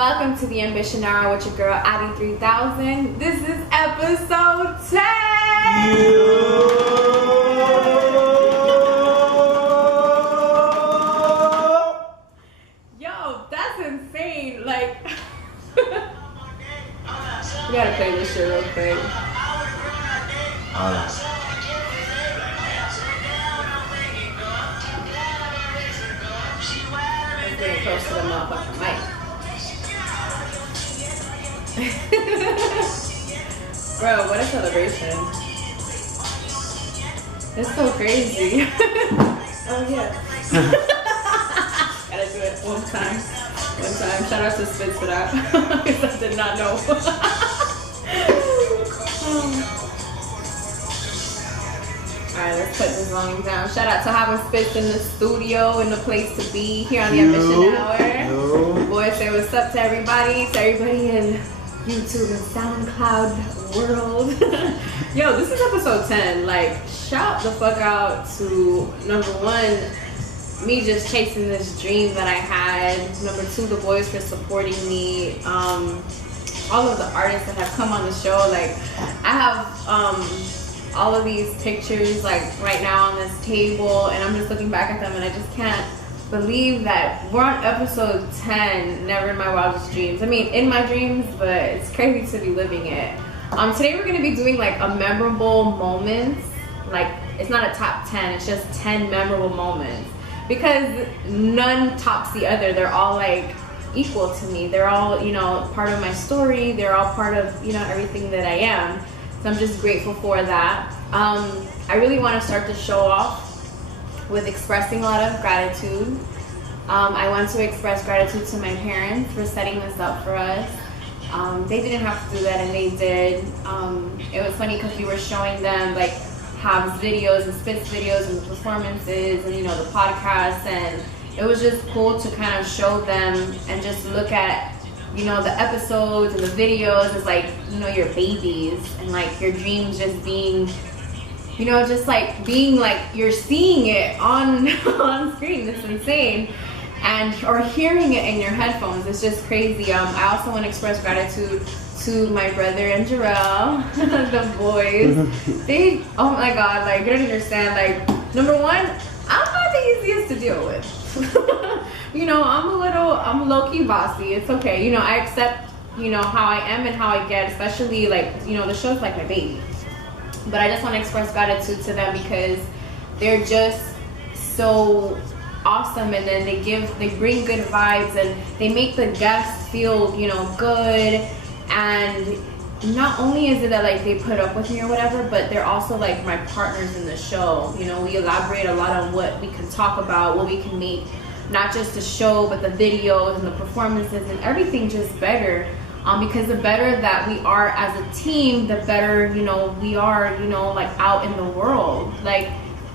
Welcome to the Ambition Hour with your girl Audii 3000. This is episode 10. Yo, that's insane. Like, we gotta play this shit real quick. Let's get it close to the motherfucking mic. Bro, what a celebration. It's so crazy. Oh yeah. Gotta do it one time. Shout out to Spitz for that. Because I did not know. Alright, let's put this volume down. Shout out to having Spitz in the studio and the place to be here on the Ambition Hour. Boy, say what's up to everybody in YouTube and SoundCloud world. Yo, this is episode 10. Like, shout the fuck out to number one, me just chasing this dream that I had. Number two, the boys for supporting me. All of the artists that have come on the show. Like, I have all of these pictures like right now on this table, and I'm just looking back at them and I just can't believe that we're on episode 10. Never in my wildest dreams. I mean, in my dreams, but it's crazy to be living it. Today we're gonna be doing like a memorable moments. Like, it's not a top 10, it's just 10 memorable moments, because none tops the other. They're all like equal to me. They're all, you know, part of my story. They're all part of, you know, everything that I am. So I'm just grateful for that. I really want to start the show off with expressing a lot of gratitude. I want to express gratitude to my parents for setting this up for us. They didn't have to do that, and they did. It was funny because we were showing them like Hab's videos and Spitz videos and the performances and, you know, the podcasts, and it was just cool to kind of show them and just look at, you know, the episodes and the videos as like, you know, your babies, and like your dreams just being, you know, just like being like you're seeing it on screen. It's insane. And or hearing it in your headphones. It's just crazy. I also want to express gratitude to my brother and Jarrell, the boys. They, oh my god, like, you don't understand. Like, number one, I'm not the easiest to deal with. You know, I'm low-key bossy. It's okay. You know, I accept, you know, how I am and how I get, especially like, you know, the show's like my baby. But I just want to express gratitude to them because they're just so awesome, and then they bring good vibes, and they make the guests feel, you know, good. And not only is it that like they put up with me or whatever, but they're also like my partners in the show. You know, we elaborate a lot on what we can talk about, what we can make, not just the show, but the videos and the performances and everything just better. Because the better that we are as a team, the better, you know, we are, you know, like out in the world. Like,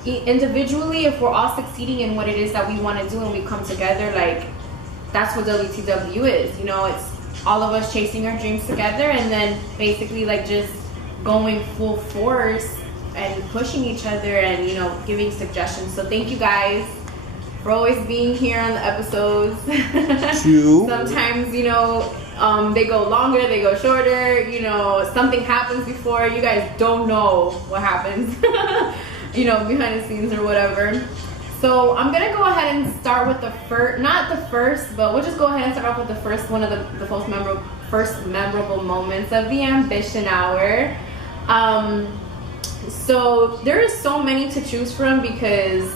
individually, if we're all succeeding in what it is that we want to do and we come together, like, that's what WTW is. You know, it's all of us chasing our dreams together, and then basically like just going full force and pushing each other and, you know, giving suggestions. So thank you guys for always being here on the episodes. Sometimes, you know, they go longer, they go shorter, you know, something happens before, you guys don't know what happens, you know, behind the scenes or whatever. So I'm gonna go ahead and start with the first, not the first, but we'll just go ahead and start off with the first one of the first memorable moments of the Ambition Hour. So there is so many to choose from, because,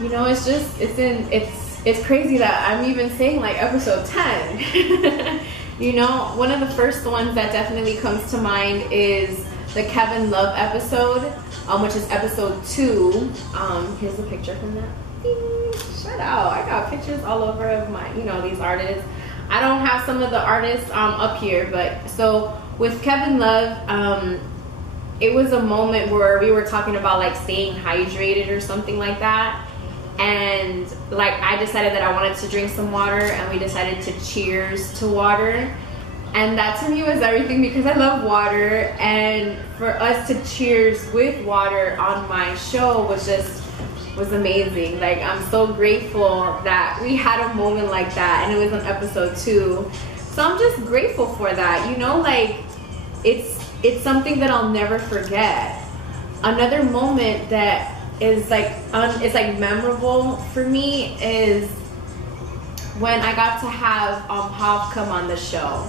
you know, it's just, it's crazy that I'm even saying like episode 10. You know, one of the first ones that definitely comes to mind is the Kevin Love episode, which is episode 2. Here's a picture from that. Ding. Shout out. I got pictures all over of my, you know, these artists. I don't have some of the artists up here, but so with Kevin Love, it was a moment where we were talking about like staying hydrated or something like that. And like I decided that I wanted to drink some water, and we decided to cheers to water. And that to me was everything, because I love water, and for us to cheers with water on my show was just was amazing. Like, I'm so grateful that we had a moment like that, and it was on episode 2. So I'm just grateful for that, you know, like it's something that I'll never forget. Another moment that is like it's like memorable for me is when I got to have Hav come on the show,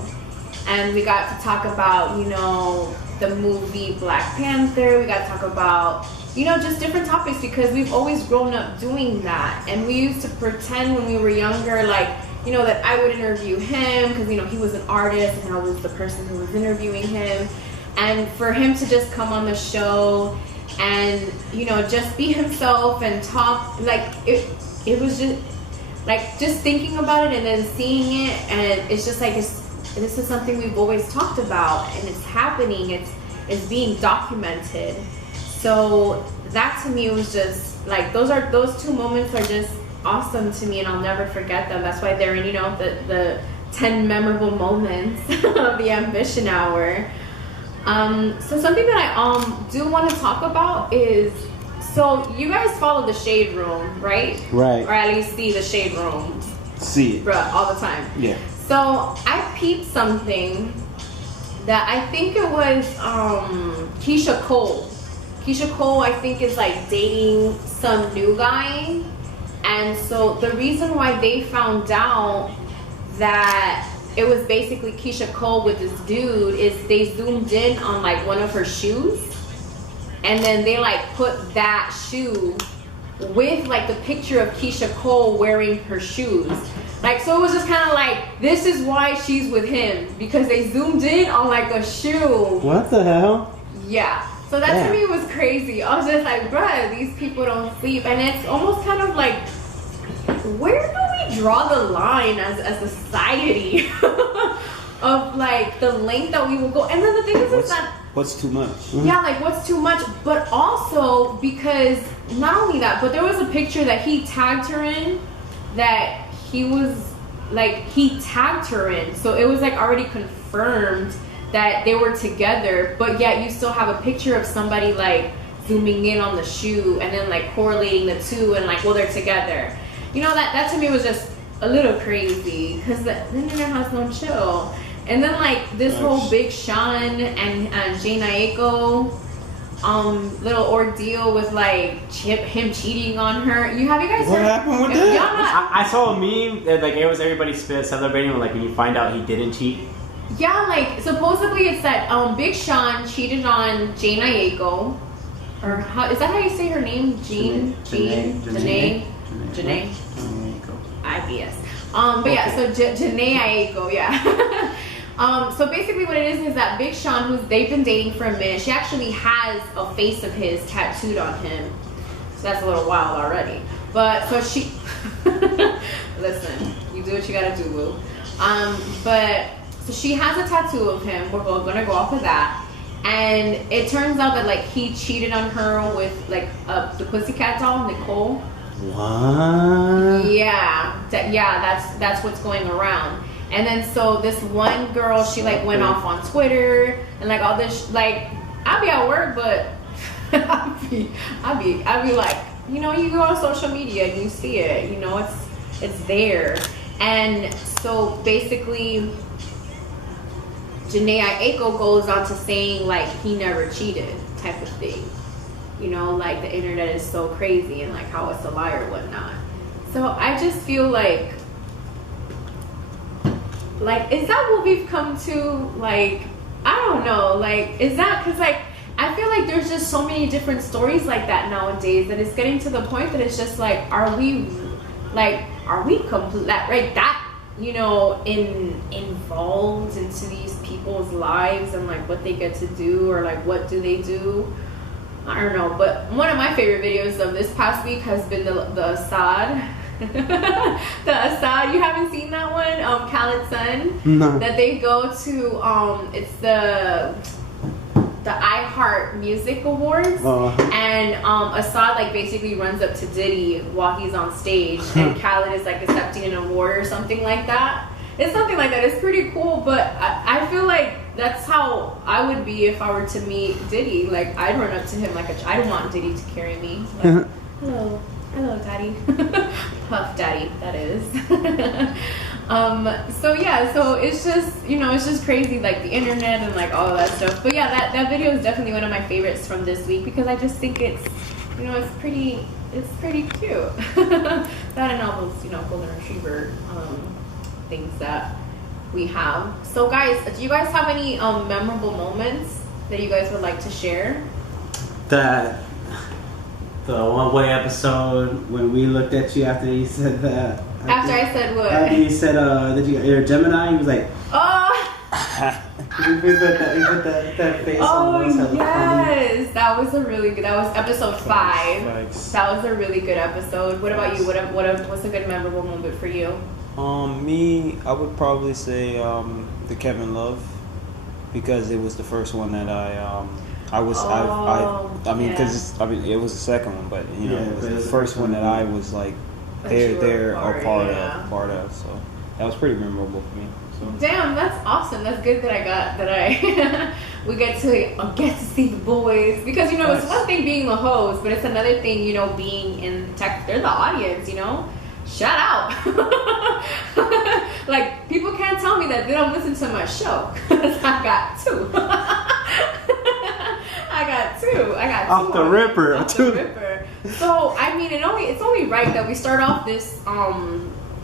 and we got to talk about, you know, the movie Black Panther. We got to talk about, you know, just different topics, because we've always grown up doing that, and we used to pretend when we were younger, like, you know, that I would interview him because, you know, he was an artist and I was the person who was interviewing him. And for him to just come on the show and, you know, just be himself and talk, like, it was just, like, just thinking about it and then seeing it, and it's just like, this is something we've always talked about, and it's happening, it's being documented. So that to me was just, like, those 2 moments are just awesome to me, and I'll never forget them. That's why they're in, you know, the 10 memorable moments of the Ambition Hour. So something that I do want to talk about is, so you guys follow the Shade Room, right? Right. Or at least see the Shade Room. See it. Bruh, all the time. Yeah. So I peeped something that I think it was Keisha Cole. Keisha Cole, I think, is like dating some new guy. And so the reason why they found out that it was basically Keisha Cole with this dude is they zoomed in on like one of her shoes, and then they like put that shoe with like the picture of Keisha Cole wearing her shoes. Like, so it was just kind of like, this is why she's with him, because they zoomed in on like a shoe. What the hell? Yeah. So that to me was crazy. I was just like, bruh, these people don't sleep. And it's almost kind of like, where do we draw the line as a society of like the length that we will go? And then the thing is that what's too much? Yeah, like what's too much? But also because not only that, but there was a picture that he tagged her in, that he was like, he tagged her in, so it was like already confirmed that they were together, but yet you still have a picture of somebody like zooming in on the shoe and then like correlating the two and like, well, they're together. You know, that to me was just a little crazy, because the internet has no chill. And then like this whole Big Sean and Jane Aiko little ordeal with like him cheating on her. You guys what heard? happened with that? Yeah, I saw a meme that like it was everybody celebrating like when you find out he didn't cheat. Yeah, like supposedly it's that Big Sean cheated on Jane Aiko, or how is that how you say her name? Janae. IBS. But yeah, so Janae Aiko, yeah. So basically what it is that Big Sean, they've been dating for a minute, she actually has a face of his tattooed on him. So that's a little wild already. But so she, listen, you do what you gotta do, boo. But so she has a tattoo of him. We're gonna go off of that. And it turns out that like he cheated on her with like the Pussycat doll, Nicole. What? Yeah, that's what's going around. And then so this one girl, she like went off on Twitter and like all this, like I'll be at work, but I'll be like, you know, you go on social media and you see it, you know, it's there. And so basically Janae Aiko goes on to saying like he never cheated type of thing. You know, like the internet is so crazy and like how it's a lie or whatnot. So I just feel like is that what we've come to? Like, I don't know, like, is that, because like I feel like there's just so many different stories like that nowadays that it's getting to the point that it's just like, are we complete, right, that, you know, involved into these people's lives and like what they get to do, or like what do they do? I don't know. But one of my favorite videos of this past week has been the Assad. The Assad, you haven't seen that one? Khaled's son? No. That they go to, it's the iHeart Music Awards, and Assad like basically runs up to Diddy while he's on stage, and Khaled is like accepting an award or something like that. It's something like that. It's pretty cool, but I feel like that's how I would be if I were to meet Diddy. Like, I'd run up to him like I don't want Diddy to carry me. Like, Hello, Daddy. Puff Daddy, that is. So yeah, so it's just, it's just crazy, like the internet and like all of that stuff. But yeah, that video is definitely one of my favorites from this week because I just think it's, it's pretty cute. That and all those, golden retriever things that we have. So guys, do you guys have any memorable moments that you guys would like to share? The one-way episode when we looked at you after you said that. After I said what? After you said that you're a Gemini, he was like, oh. You put that face on us. Oh yes, that was that was episode 5. That was a really good episode. What about you? What's a good memorable moment for you? Me, I would probably say the Kevin Love, because it was the first one that it was the second one, but it was the first one that I was like part of. So that was pretty memorable for me. So. Damn, that's awesome. That's good that we get to see the boys, because it's one thing being the host, but it's another thing being in the tech. They're the audience, Shout out. Like, people can't tell me that they don't listen to my show, because I got 2. I got two. Off the ripper. Off the ripper. So I mean, it's only right that we start off this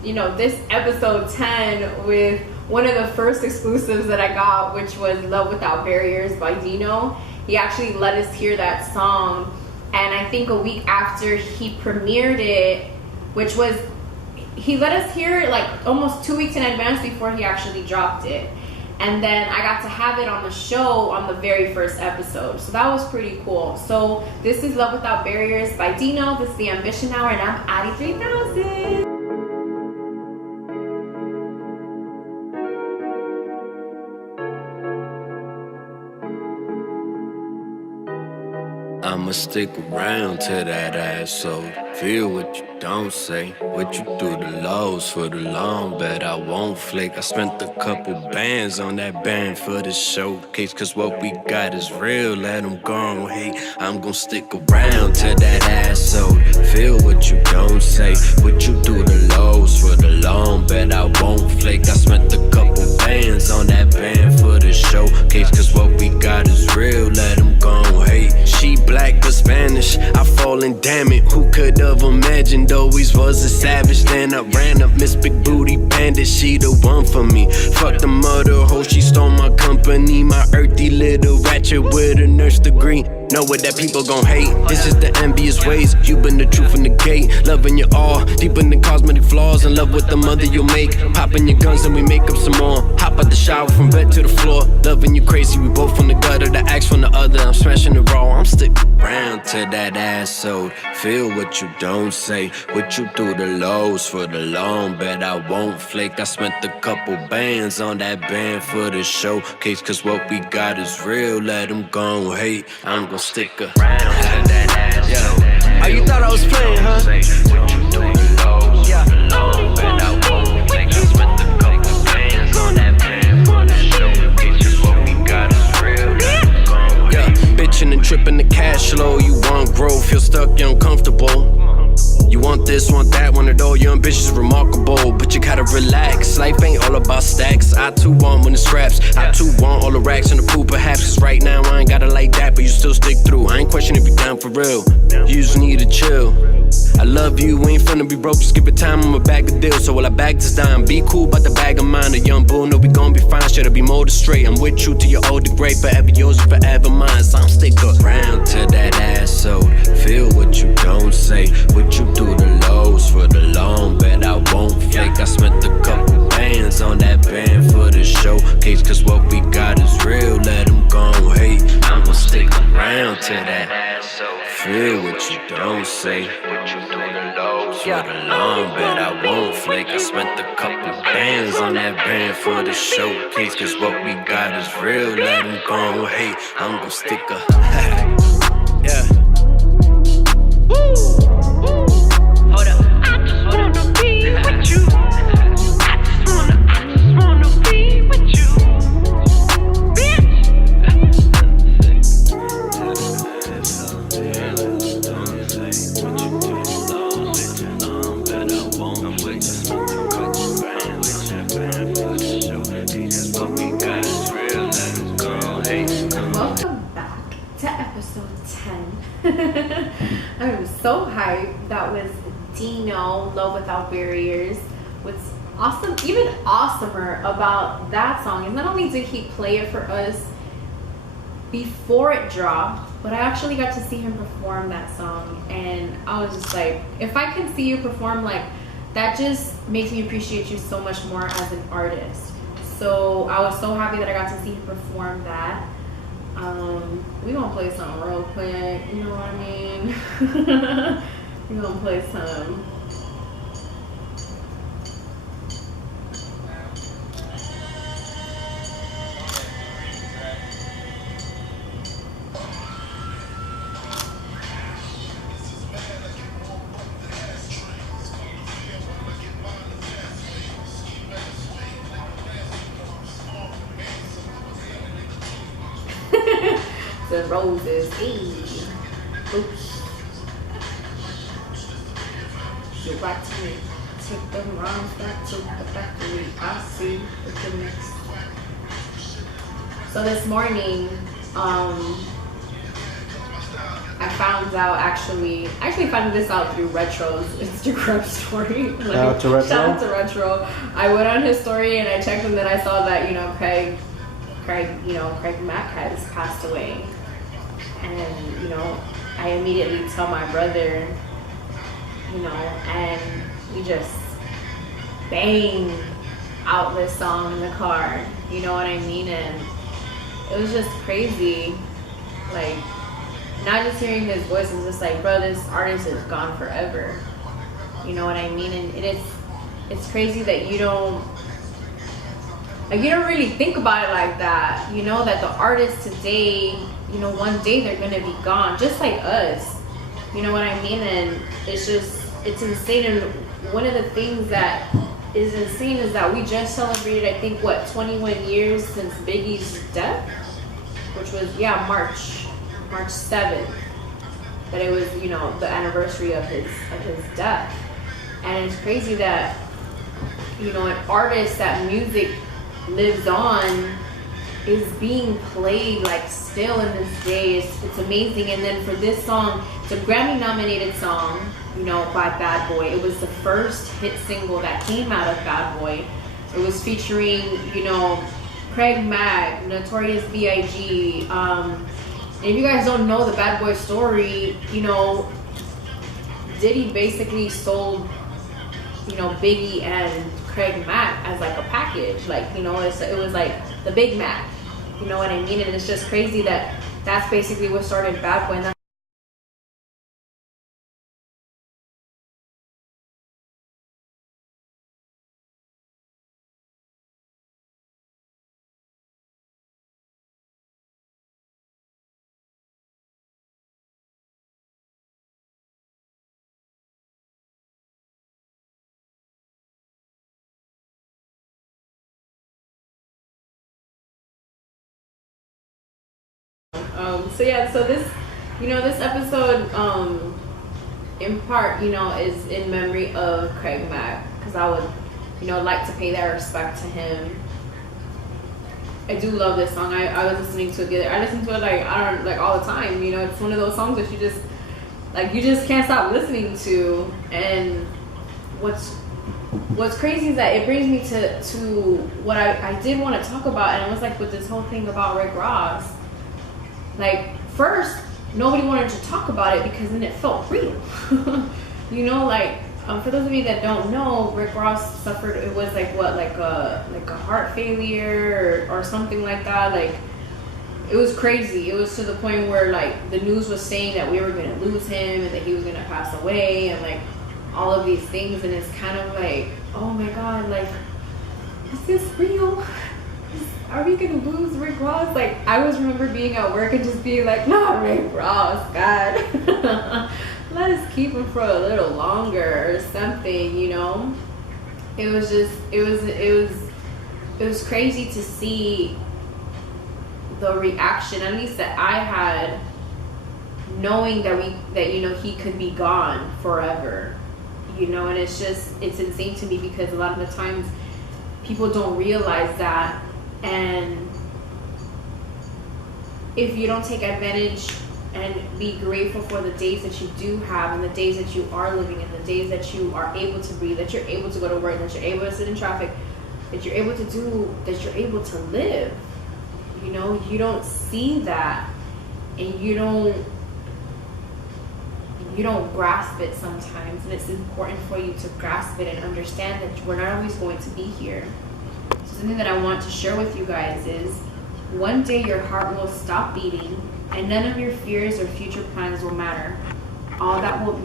this episode 10 with one of the first exclusives that I got, which was "Love Without Barriers" by Dino. He actually let us hear that song, and I think a week after he premiered it, which was, he let us hear it like almost 2 weeks in advance before he actually dropped it. And then I got to have it on the show on the very first episode. So that was pretty cool. So this is "Love Without Barriers" by Dino. This is the Ambition Hour, and I'm Audii 3000. I'ma stick around to that asshole. Feel what you don't say. What you do the lows for the long, bet I won't flake. I spent a couple bands on that band for the showcase, cause what we got is real, let them go on hate. I'm gon' stick around to that asshole. Feel what you don't say. What you do the lows for the long, bet I won't flake. I spent a couple bands on that band for the showcase, cause what we got is real, let them go on hate. She black but Spanish, I fallen, damn it, who could have imagined always was a savage. Then I ran up Miss Big Booty Bandit, she the one for me. Fuck the mother hoe, she stole my company. My earthy little ratchet with a nurse degree. Know what that people gon' hate. This is the envious ways. You been the truth in the gate. Loving you all, deep in the cosmetic flaws. In love with the mother you make. Popping your guns and we make up some more. Hop out the shower from bed to the floor. Loving you crazy, we both from the gutter. The axe from the other, I'm smashing the raw. I'm sticking around to that asshole. Feel what you don't say. What you do the lows for the long, bet I won't flake. I spent a couple bands on that band for the showcase, cause what we got is real, let them gon' hate. I'm gon' stick around to that asshole. Yeah. Oh, you thought I was playing, huh? What you do the lows for the long, bet I won't flake. I spent a couple bands on that band for the showcase, cause what we got is real, let them gon' hate. Bitchin' and trippin' the cash flow. You want growth, feel stuck, you're uncomfortable. You want this, want that, want it all. Your ambition's remarkable, but you gotta relax. Life ain't all about stacks. I too want when it scraps. I too want all the racks and the pool, perhaps. Cause right now I ain't got it like that, but you still stick through. I ain't questioning if you down for real. You just need to chill. I love you, we ain't finna be broke. Just give it time, I'm a bag of deals. So while I bag this dime, be cool about the bag of mine. A young bull, know we gon' be fine. Should I be more straight? I'm with you till you're old and great. Forever yours and forever mine. So I'm stick around to that asshole. Feel what you don't say. What you do the lows for the long, bet I won't flake. I spent a couple bands on that band for the showcase, cause what we got is real, let them gon' hate. I'm gon' stick around to that asshole. Feel what you don't say. What you do the lows for the long, bet I won't flake. I spent a couple bands on that band for the showcase, cause what we got is real, let them gon' hate. I'm gon' stick a yeah. Hold up. I just wanna be with you. I just wanna be with you, bitch. Don't say what you do. I'm so hyped. That was Dino, Love Without Barriers. What's awesome, even awesomer about that song is not only did he play it for us before it dropped, but I actually got to see him perform that song, and I was just like, if I can see you perform, like, that just makes me appreciate you so much more as an artist. So I was so happy that I got to see him perform that. We gonna play something real quick, you know what I mean? We gonna play some. The roses, hey. Oops. You're back to me. Take them rounds back to the factory. I see the next. So this morning, I found out I found this out through Retro's Instagram story. Like, Shout out to Retro. Shout out to Retro. I went on his story and I checked, and then I saw that, Craig Mack has passed away. And, I immediately tell my brother, and we just bang out this song in the car. You know what I mean? And it was just crazy. Like, not just hearing his voice, was just like, bro, this artist is gone forever. You know what I mean? And it's crazy that you don't really think about it like that. That the artists today, one day they're gonna be gone, just like us. You know what I mean? And it's insane. And one of the things that is insane is that we just celebrated, I think, 21 years since Biggie's death, which was, March 7th. But it was, the anniversary of his death. And it's crazy that, an artist, that music lives on, is being played like still in this day. It's amazing. And then for this song, it's a Grammy nominated song, by Bad Boy. It was the first hit single that came out of Bad Boy. It was featuring, Craig Mack, Notorious B.I.G. If you guys don't know the Bad Boy story, Diddy basically sold, Biggie and Craig Mack as like a package. Like, it was like the Big Mac. You know what I mean? And it's just crazy that that's basically what started Bad Boy. And so this, this episode, in part, is in memory of Craig Mack, because I would, like to pay that respect to him. I do love this song. I was listening to it the other. I listen to it all the time. It's one of those songs that you just can't stop listening to. And what's crazy is that it brings me to what I did want to talk about, and it was with this whole thing about Rick Ross. First, nobody wanted to talk about it because then it felt real. For those of you that don't know, Rick Ross suffered, it was like a heart failure or something like that. It was crazy. It was to the point where the news was saying that we were going to lose him and that he was going to pass away and all of these things. And it's kind of oh my God, is this real? Are we gonna lose Rick Ross? I always remember being at work and just being not Rick Ross, God. Let us keep him for a little longer or something, It was crazy to see the reaction, at least that I had, knowing that he could be gone forever, and it's insane to me because a lot of the times people don't realize that. And if you don't take advantage and be grateful for the days that you do have, and the days that you are living, and the days that you are able to breathe, that you're able to go to work, that you're able to sit in traffic, that you're able to do, that you're able to live. You know, you don't see that, and you don't grasp it sometimes, and it's important for you to grasp it and understand that we're not always going to be here. So something that I want to share with you guys is, one day your heart will stop beating, and none of your fears or future plans will matter. All that will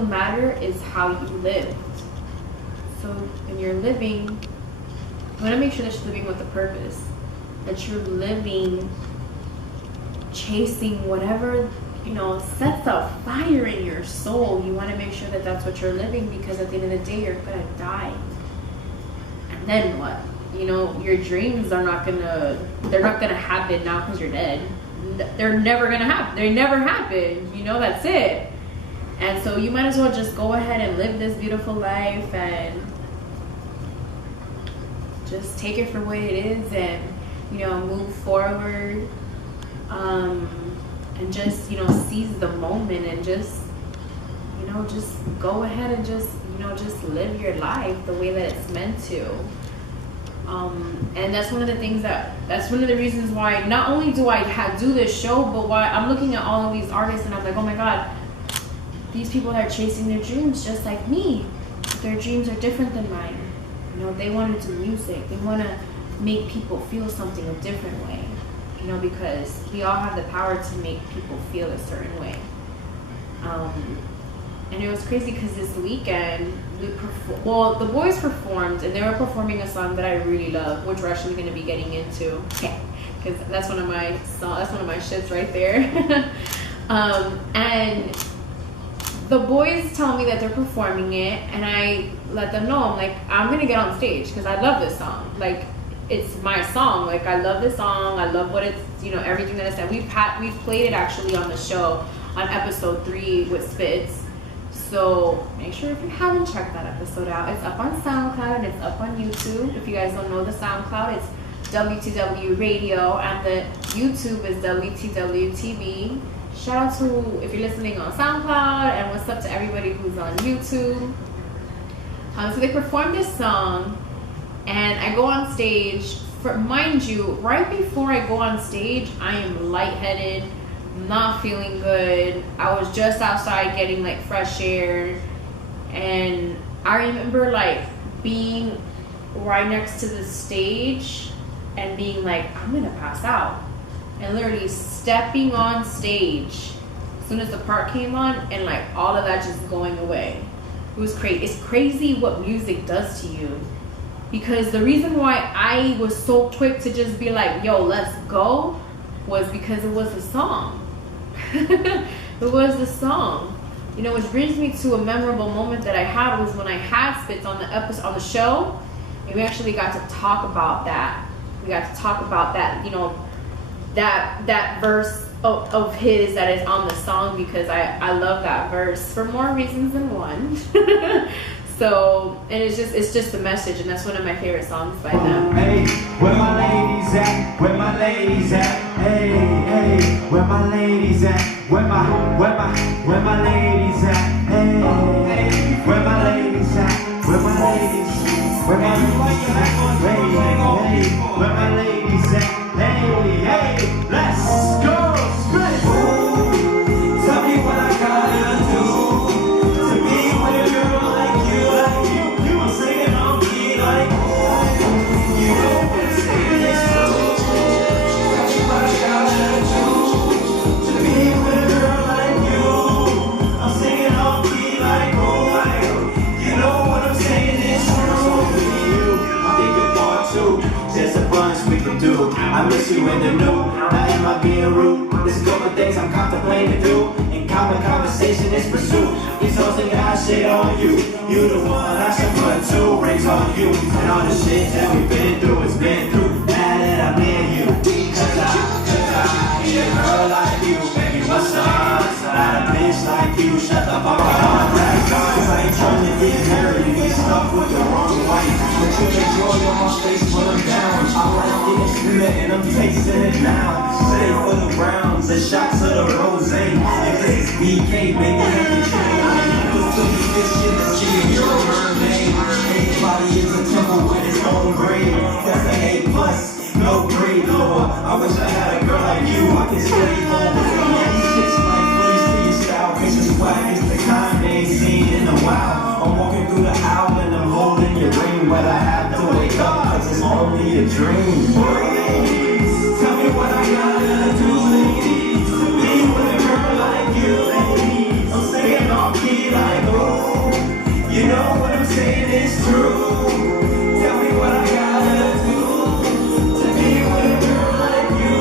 matter is how you live. So when you're living, you want to make sure that you're living with a purpose, that you're living, chasing whatever, you know, sets a fire in your soul. You want to make sure that that's what you're living, because at the end of the day, you're gonna die. And then what? You know, your dreams they're not gonna happen now because you're dead. They're never gonna happen. They never happen. You know, that's it. And so you might as well just go ahead and live this beautiful life and just take it for what it is, and, you know, move forward, and just, you know, seize the moment, and just, you know, just go ahead and just, you know, just live your life the way that it's meant to. And that's one of the things that's one of the reasons why not only do I do this show, but why I'm looking at all of these artists and I'm like, oh my God, these people are chasing their dreams just like me. Their dreams are different than mine. You know, they want to do music. They want to make people feel something a different way. You know, because we all have the power to make people feel a certain way. And it was crazy because this weekend the boys performed, and they were performing a song that I really love, which we're actually going to be getting into, because that's one of my shits right there. And the boys tell me that they're performing it, and I let them know, I'm like, I'm going to get on stage because I love this song. Like, it's my song. Like, I love this song. I love what it's, you know, everything that it's said. We've played it actually on the show on episode 3 with Spitz. So make sure if you haven't checked that episode out, it's up on SoundCloud and it's up on YouTube. If you guys don't know the SoundCloud, it's WTW Radio, and the YouTube is WTW TV. Shout out to, if you're listening on SoundCloud, and what's up to everybody who's on YouTube. So they performed this song, and I go on stage. Mind you, right before I go on stage, I am lightheaded, not feeling good. I was just outside getting like fresh air, and I remember like being right next to the stage and being like, I'm gonna pass out, and literally stepping on stage as soon as the part came on, and like all of that just going away. It was crazy. It's crazy what music does to you, because the reason why I was so quick to just be like, yo, let's go, was because it was a song. It was the song, you know, which brings me to a memorable moment that I had was when I had Spitz on the show, and we actually got to talk about that. We got to talk about that, you know, that verse of his that is on the song, because I love that verse for more reasons than one. So, and it's just a message, and that's one of my favorite songs by them. Hey, where my ladies at? Where my ladies at? Hey, hey, where my ladies at? Where my ladies at? Hey, where my ladies at? Where my ladies? Where my ladies? Hey, where my ladies at? Hey, hey, let's go, Spitz. Tell me what I gotta do to be with a girl like you. I'm singing on key like you know what I'm saying is true. Tell me what I gotta do to be with a girl like you. I'm singing on key like you know what I'm saying is true. I think you're part 2. There's a bunch we can do. I miss you in the new. Now am I being rude? There's a couple things I'm contemplating to do. In common conversation is pursuit. These hoes and guys shit on you. You the one I should put 2 rings on you. And all the shit that we've been through has been through. Now that I'm near you, cause I need a girl like you. Baby, what's up? Not a bitch like you. Shut the fuck up. Cause I ain't trying to get married and get stuck with the wrong wife. But you get joy on my face when I'm down. I like getting split and I'm tasting it now. Stay for the rounds. bottles and shots of the rose. If this BK, baby, have to change. Put some fish in the chicken, you're a mermaid. Everybody is a temple with its own grade. That's an A+, no grade lower. I wish I had a girl like you, I can stay home. These chicks like fleas to your style, cause it's swag, it's the kind they ain't seen in a while. I'm walking through the aisle and I'm holding your ring, but I have to wake up cause it's only a dream. Tell me what I gotta do to be with a girl like you. I'm saying off key like, oh, you know what I'm saying is true. Tell me what I gotta do to be with a girl like you.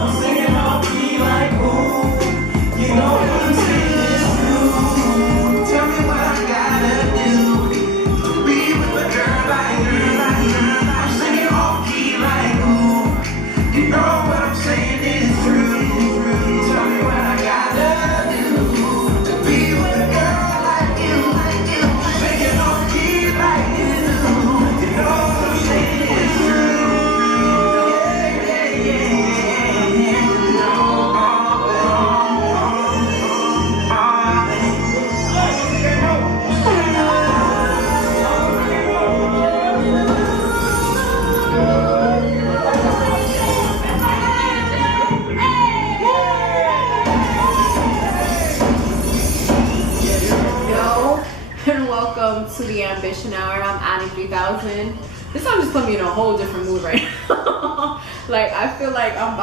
I'm singing off key like, oh, you know what I'm saying is true. Tell me what I gotta do to be with a girl like you. I'm singing off key like, oh, you know what I'm saying is true. Tell me what I gotta do to be with a girl like you. Singing off key like you. You know what I'm saying is true. Yo, and welcome to the Ambition Hour. I'm Audii 3000. This song just put me in a whole different mood right now. Like, I feel like I'm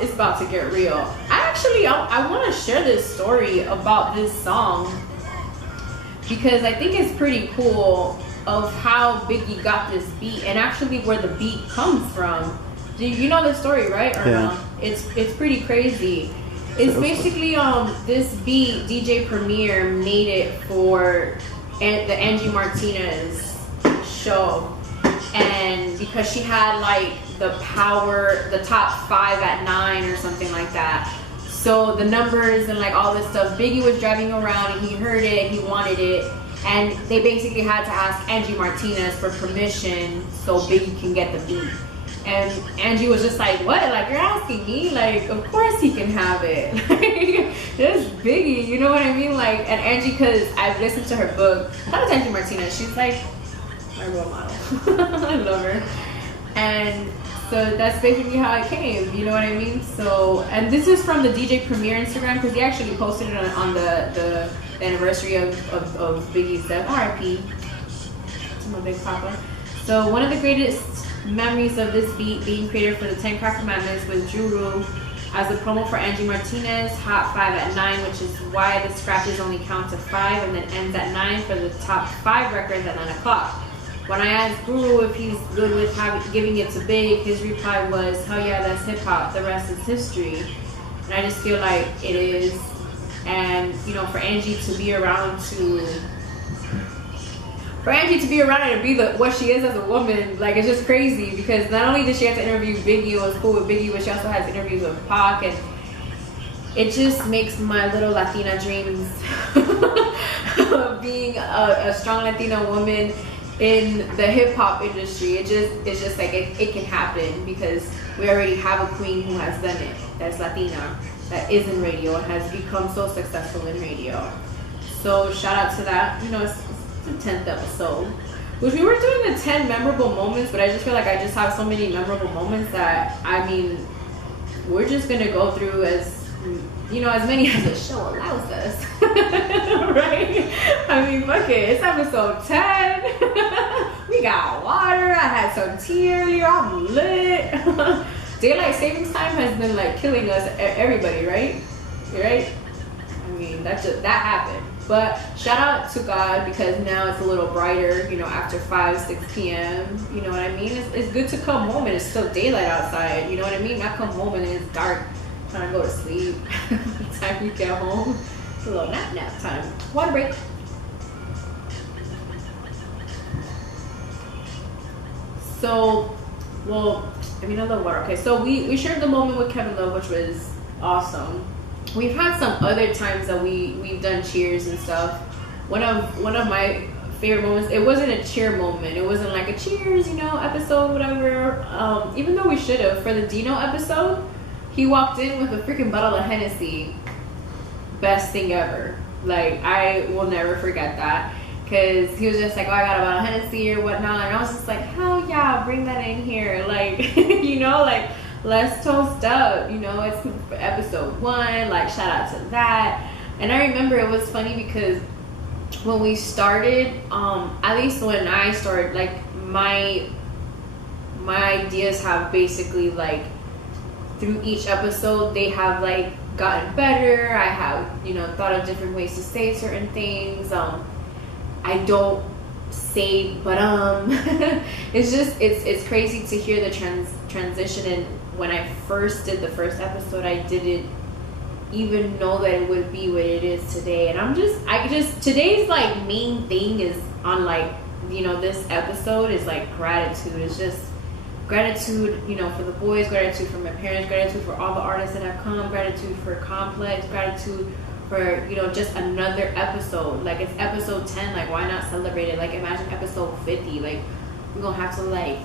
it's about to get real. I want to share this story about this song because I think it's pretty cool of how Biggie got this beat and actually where the beat comes from. Do you know the story, right? Or Yeah. no? It's pretty crazy. It's basically this beat DJ Premier made it for the Angie Martinez show, and because she had like the top 5 at 9 or something like that. So the numbers and like all this stuff, Biggie was driving around and he heard it, he wanted it, and they basically had to ask Angie Martinez for permission so Biggie can get the beat. And Angie was just like, what? Like, you're asking me? Like, of course he can have it. Like, this Biggie, you know what I mean? Like, and Angie, because I've listened to her book. Shout out to Angie Martinez. She's like my role model. I love her. And so that's basically how it came, you know what I mean? So, and this is from the DJ Premier Instagram, because he actually posted it on the anniversary of Biggie's death, RIP to my big papa. So one of the greatest memories of this beat being created for the 10 Crack Commandments with Juru as a promo for Angie Martinez, Hot 5 at 9, which is why the scratches only count to 5 and then ends at 9 for the top 5 records at 9 o'clock. When I asked Guru if he's good with giving it to Big, his reply was, hell yeah, that's hip hop, the rest is history. And I just feel like it is. And, you know, for Angie to be around and be what she is as a woman, like, it's just crazy, because not only did she have to interview Biggie, it was cool with Biggie, but she also has interviews with Pac, and it just makes my little Latina dreams of being a strong Latina woman in the hip hop industry. It's just like it can happen, because we already have a queen who has done it, that's Latina, that is in radio and has become so successful in radio. So shout out to that. You know, it's the 10th episode, which we were doing the 10 memorable moments, but I just feel like I just have so many memorable moments that, I mean, we're just gonna go through as many as the show allows us. Right? I mean, fuck it, it's episode 10. We got water, I had some tea earlier, I'm lit. Daylight savings time has been like killing us, everybody, right? Right? I mean, that happened. But shout out to God, because now it's a little brighter, you know, after 5-6 p.m. You know what I mean? It's good to come home and it's still daylight outside. You know what I mean? Not come home and it's dark, trying to go to sleep. By the time you get home, it's a little nap time. Water break. So, well, I mean, I love water. Okay, so we shared the moment with Kevin Love, which was awesome. We've had some other times that we've done cheers and stuff. One of my favorite moments. It wasn't a cheer moment. It wasn't like a cheers, you know, episode, whatever. Even though we should have. For the Dino episode, he walked in with a freaking bottle of Hennessy. Best thing ever. Like, I will never forget that. Because he was just like, oh, I got a bottle of Hennessy or whatnot. And I was just like, hell yeah, bring that in here. Like, you know, like, let's toast up. You know, it's episode 1. Like, shout out to that. And I remember it was funny because when we started, at least when I started, like, my ideas have basically, like, through each episode, they have, like, gotten better. I have, you know, thought of different ways to say certain things. I don't say but it's just it's crazy to hear the transition. And when I first did the first episode, I didn't even know that it would be what it is today. And I just today's like main thing is on, like, you know, this episode is like gratitude. It's just gratitude, you know, for the boys, gratitude for my parents, gratitude for all the artists that have come, gratitude for Complex, gratitude for, you know, just another episode. Like, it's episode 10, like, why not celebrate it? Like, imagine episode 50. Like, we're gonna have to, like,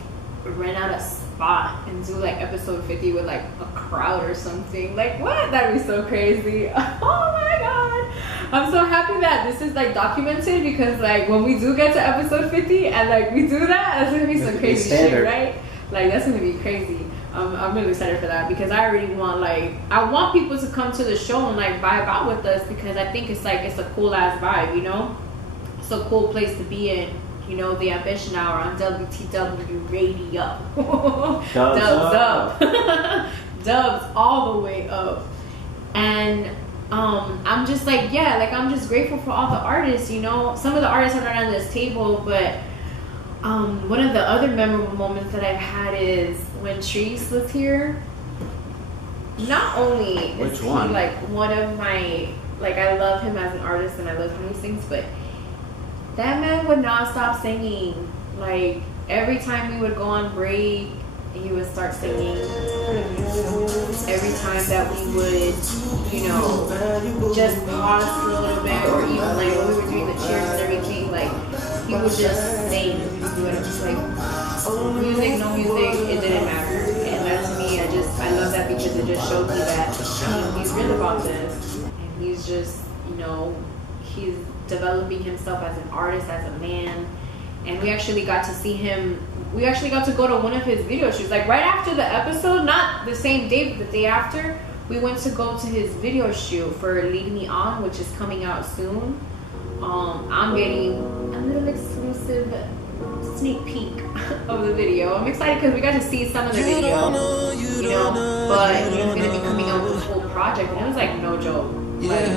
rent out a spot and do, like, episode 50 with, like, a crowd or something. Like, what? That'd be so crazy. Oh my god, I'm so happy that this is, like, documented, because, like, when we do get to episode 50 and, like, we do that, that's gonna be some crazy shit, right? Like, that's gonna be crazy. I'm really excited for that, because I already want, like, I want people to come to the show and, like, vibe out with us, because I think it's, like, it's a cool ass vibe, you know? It's a cool place to be in, you know, the Ambition Hour on WTW Radio. Dubs up. Dubs all the way up. And I'm just like, yeah, like, I'm just grateful for all the artists, you know? Some of the artists are not on this table, but one of the other memorable moments that I've had is when Treese was here. Not only is he like one of my, like, I love him as an artist and I love him these things, but that man would not stop singing. Like, every time we would go on break, he would start singing. Every time that we would, you know, just pause for a little bit, or even like when we were doing the cheers and everything, like, he would just sing. And I'm just like, music, no music, it didn't matter. And that, to me, I love that, because it just showed me that he's real about this. And he's just, you know, he's developing himself as an artist, as a man. And we actually got to see him, we actually got to go to one of his video shoots. Like, right after the episode, not the same day, but the day after, we went to go to his video shoot for Lead Me On, which is coming out soon. I'm getting a little exclusive sneak peek of the video. I'm excited because we got to see some of the video, you know, but he's going to be coming out with a full project, and it was like no joke. Like,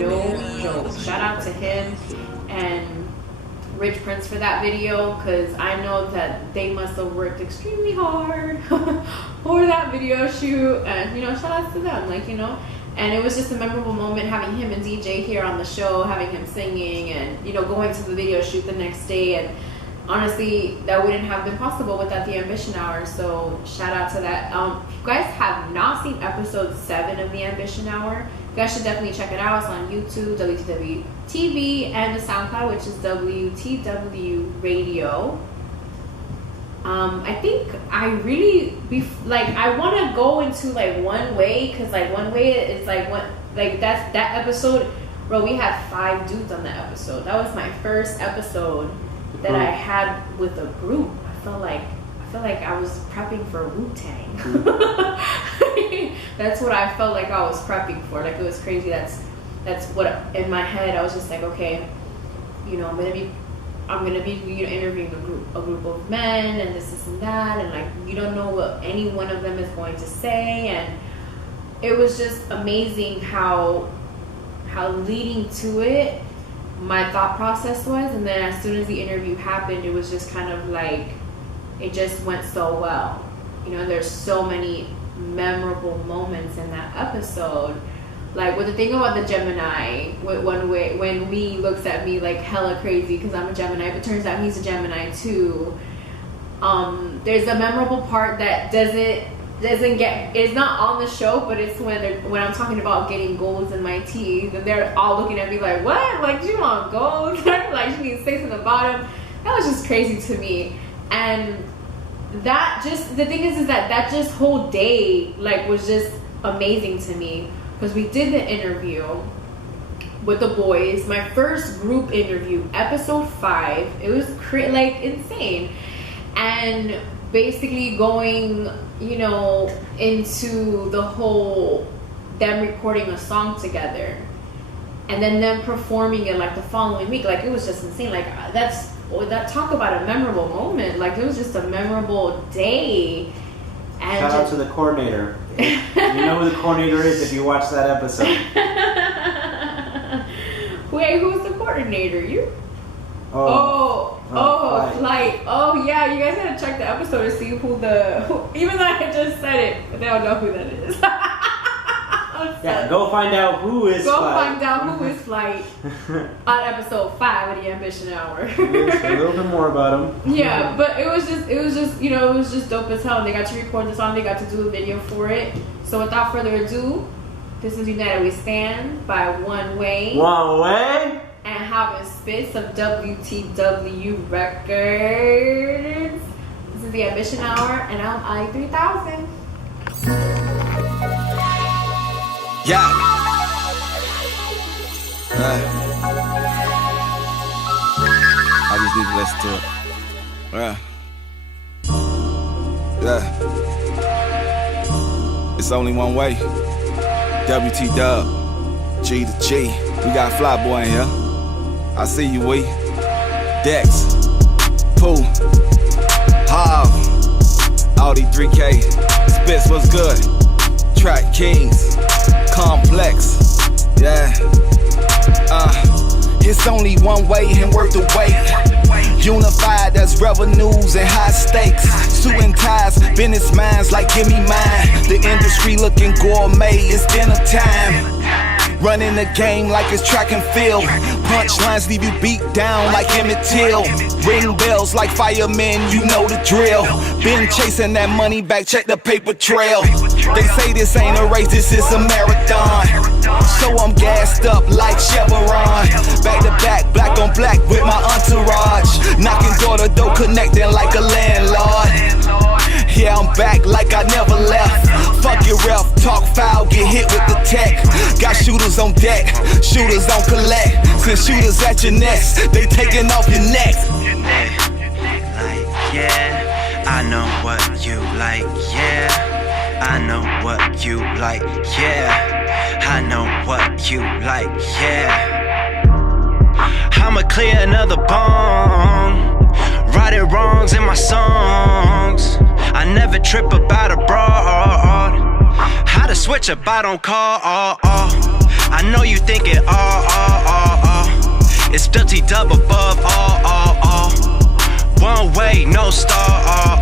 no joke. Shout out to him and Rich Prince for that video, because I know that they must have worked extremely hard for that video shoot, and, you know, shout out to them, like, you know. And it was just a memorable moment having him and DJ here on the show, having him singing, and, you know, going to the video shoot the next day. And honestly, that wouldn't have been possible without the Ambition Hour. So shout out to that. If you guys have not seen episode 7 of the Ambition Hour, you guys should definitely check it out. It's on YouTube, WTW TV, and the SoundCloud, which is WTW Radio. I think I really I want to go into like One Way, because like One Way is like what, like that episode, bro. We had 5 dudes on that episode. That was my first episode that I had with a group. I feel like I was prepping for Wu-Tang. That's what I felt like I was prepping for. Like, it was crazy. That's what in my head I was just like, okay, you know, I'm gonna be you know, interviewing a group of men, and this and that, and like, you don't know what any one of them is going to say. And it was just amazing how leading to it my thought process was. And then as soon as the interview happened, it was just kind of like, it just went so well, you know. There's so many memorable moments in that episode. Like, with the thing about the Gemini, with One Way, when we looks at me like hella crazy because I'm a Gemini, but turns out he's a Gemini too. There's a memorable part that doesn't it's not on the show, but it's when I'm talking about getting golds in my teeth, and they're all looking at me like, what? Like, you want golds? Like, she needs 6 in the bottom. That was just crazy to me. And that just, the thing is that just whole day, like, was just amazing to me, because we did the interview with the boys, my first group interview, episode 5. It was like insane. And basically going, you know, into the whole them recording a song together and then them performing it like the following week. Like, it was just insane. Like, that talk about a memorable moment. Like, it was just a memorable day. And shout out to the coordinator. You know who the coordinator is if you watch that episode. Wait, who's the coordinator? You? Like, oh yeah, you guys gotta check the episode to see even though I just said it, but they don't know who that is. Yeah, go find out who is Flight on episode 5 of the Ambition Hour. A little bit more about him. Yeah, but it was just, you know, it was just dope as hell. They got to record the song, they got to do a video for it. So without further ado, this is United We Stand by One Way. One Way? And having spits of WTW Records. This is the Ambition Hour, and I'm Audii 3000. Yeah. I just need to listen to it. Yeah. It's only one way. WT Dub. G to G. We got a fly boy in here. I see you, we. Dex. Pooh. Hav. Audii 3K. Spits, what's good? Track Kings. Complex. Yeah. It's only one way and worth the wait. Unified, that's revenues and high stakes. Suing ties, business minds like give me mine. The industry looking gourmet, it's dinner time. Running the game like it's track and field. Punchlines leave you beat down like Emmett Till. Ring bells like firemen, you know the drill. Been chasing that money back, check the paper trail. They say this ain't a race, this is a marathon. So I'm gassed up like Chevron. Back to back, black on black with my entourage. Knocking door to door, connecting like a landlord. Yeah, I'm back like I never left. Fuck your ref, talk foul, get hit with the tech. Got shooters on deck, shooters don't collect. Since shooters at your necks, they taking off your neck. Like, yeah, I know what you like, yeah. I know what you like, yeah. I know what you like, yeah. I'ma clear another bong. Righted wrongs in my songs. I never trip about a broad. How to switch up, I don't call. I know you think it It's dirty dub above all. One way, no star.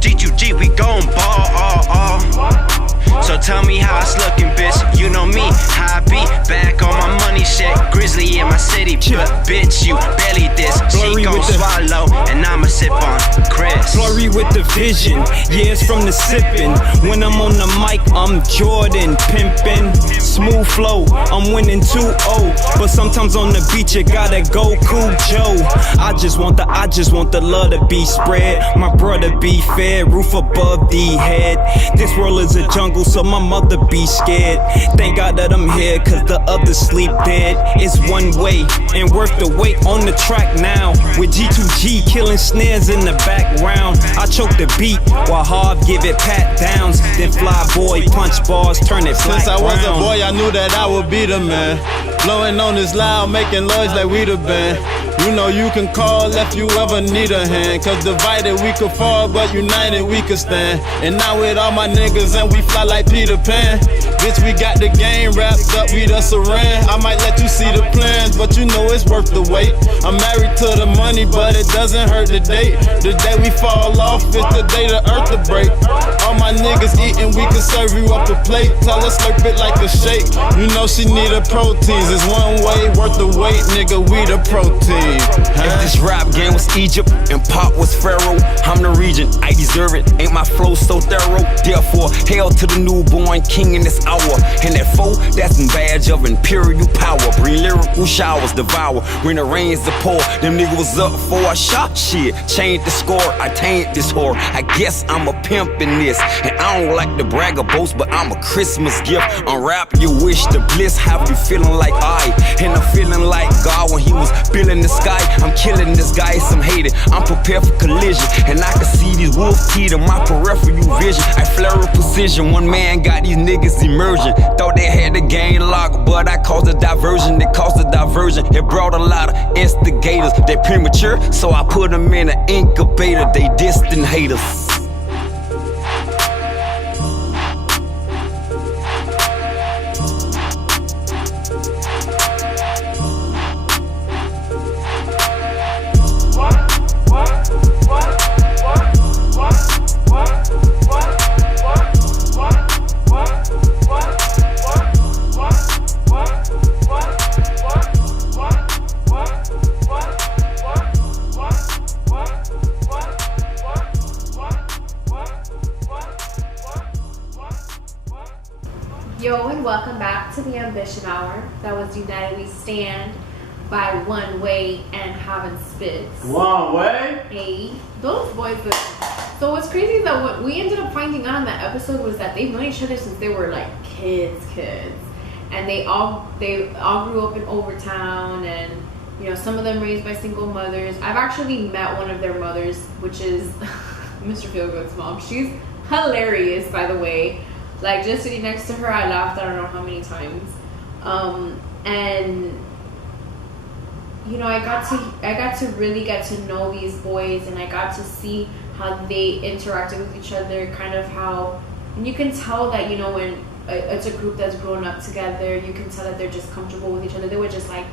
G2G, we gon' ball. So tell me how it's looking, bitch. You know me, how I be back on my money shit. Grizzly in my city, but bitch, you barely this. She gon' swallow, and I'ma sip on Chris. Glory with the vision, yeah, it's from the sipping. When I'm on the mic, I'm Jordan, pimpin'. Smooth flow, I'm winning 2-0. But sometimes on the beach, you gotta go cool Joe. I just want the love to be spread. My brother be fed, roof above the head. This world is a jungle, so my mother be scared. Thank God that I'm here, cause the others sleep dead. It's one way, and worth the wait on the track now. With G2G killing snares in the background. I choke the beat, while Harv give it pat downs. Then Fly Boy punch bars, turn it black. Since I was a boy, I knew that I would be the man. Blowing on this loud, making noise like we the band. You know you can call if you ever need a hand. Cause divided we could fall, but united we could stand. And now with all my niggas and we fly like Peter Pan. Bitch, we got the game wrapped up, we the saran. I might let you see the plans, but you know it's worth the wait. I'm married to the money, but it doesn't hurt the date. The day we fall off is the day the earth to break. All my niggas eating, we can serve you up a plate. Tell her slurp it like a shake. You know she need her proteins. It's one way worth the wait, nigga, we the protein. shit. If this rap game was Egypt and pop was Pharaoh, I'm the regent, I deserve it. Ain't my flow so thorough? Therefore, hail to the newborn king in this hour. And that foe, that's a badge of imperial power. Bring lyrical showers, devour. When the rains to pour, them niggas was up for a shot. Shit, change the score, I taint this whore. I guess I'm a pimp in this. And I don't like to brag or boast, but I'm a Christmas gift. Unwrap your wish to bliss, have you feeling like I. And I'm feeling like God when he was building the sky. I'm killing this guy, some hated. I'm prepared for collision. And I can see these wolf teeth in my peripheral vision. I flare with precision. One man got these niggas emerging. Thought they had the game locked, but I caused a diversion. It caused a diversion. It brought a lot of instigators. They premature, so I put them in an incubator. They distant haters. Yo, and welcome back to the Ambition Hour. That was United We Stand by One Way and Having Spits. One Way? Hey, those boys. So what's crazy is that what we ended up finding out on that episode was that they've known each other since they were like kids, and they all grew up in Overtown, and you know, some of them raised by single mothers. I've actually met one of their mothers, which is Mr. Feelgood's mom. She's hilarious, by the way. Like, just sitting next to her, I laughed I don't know how many times. And you know, I got to really get to know these boys, and I got to see how they interacted with each other, kind of how, and you can tell that, you know, when it's a group that's grown up together, you can tell that they're just comfortable with each other. They would just like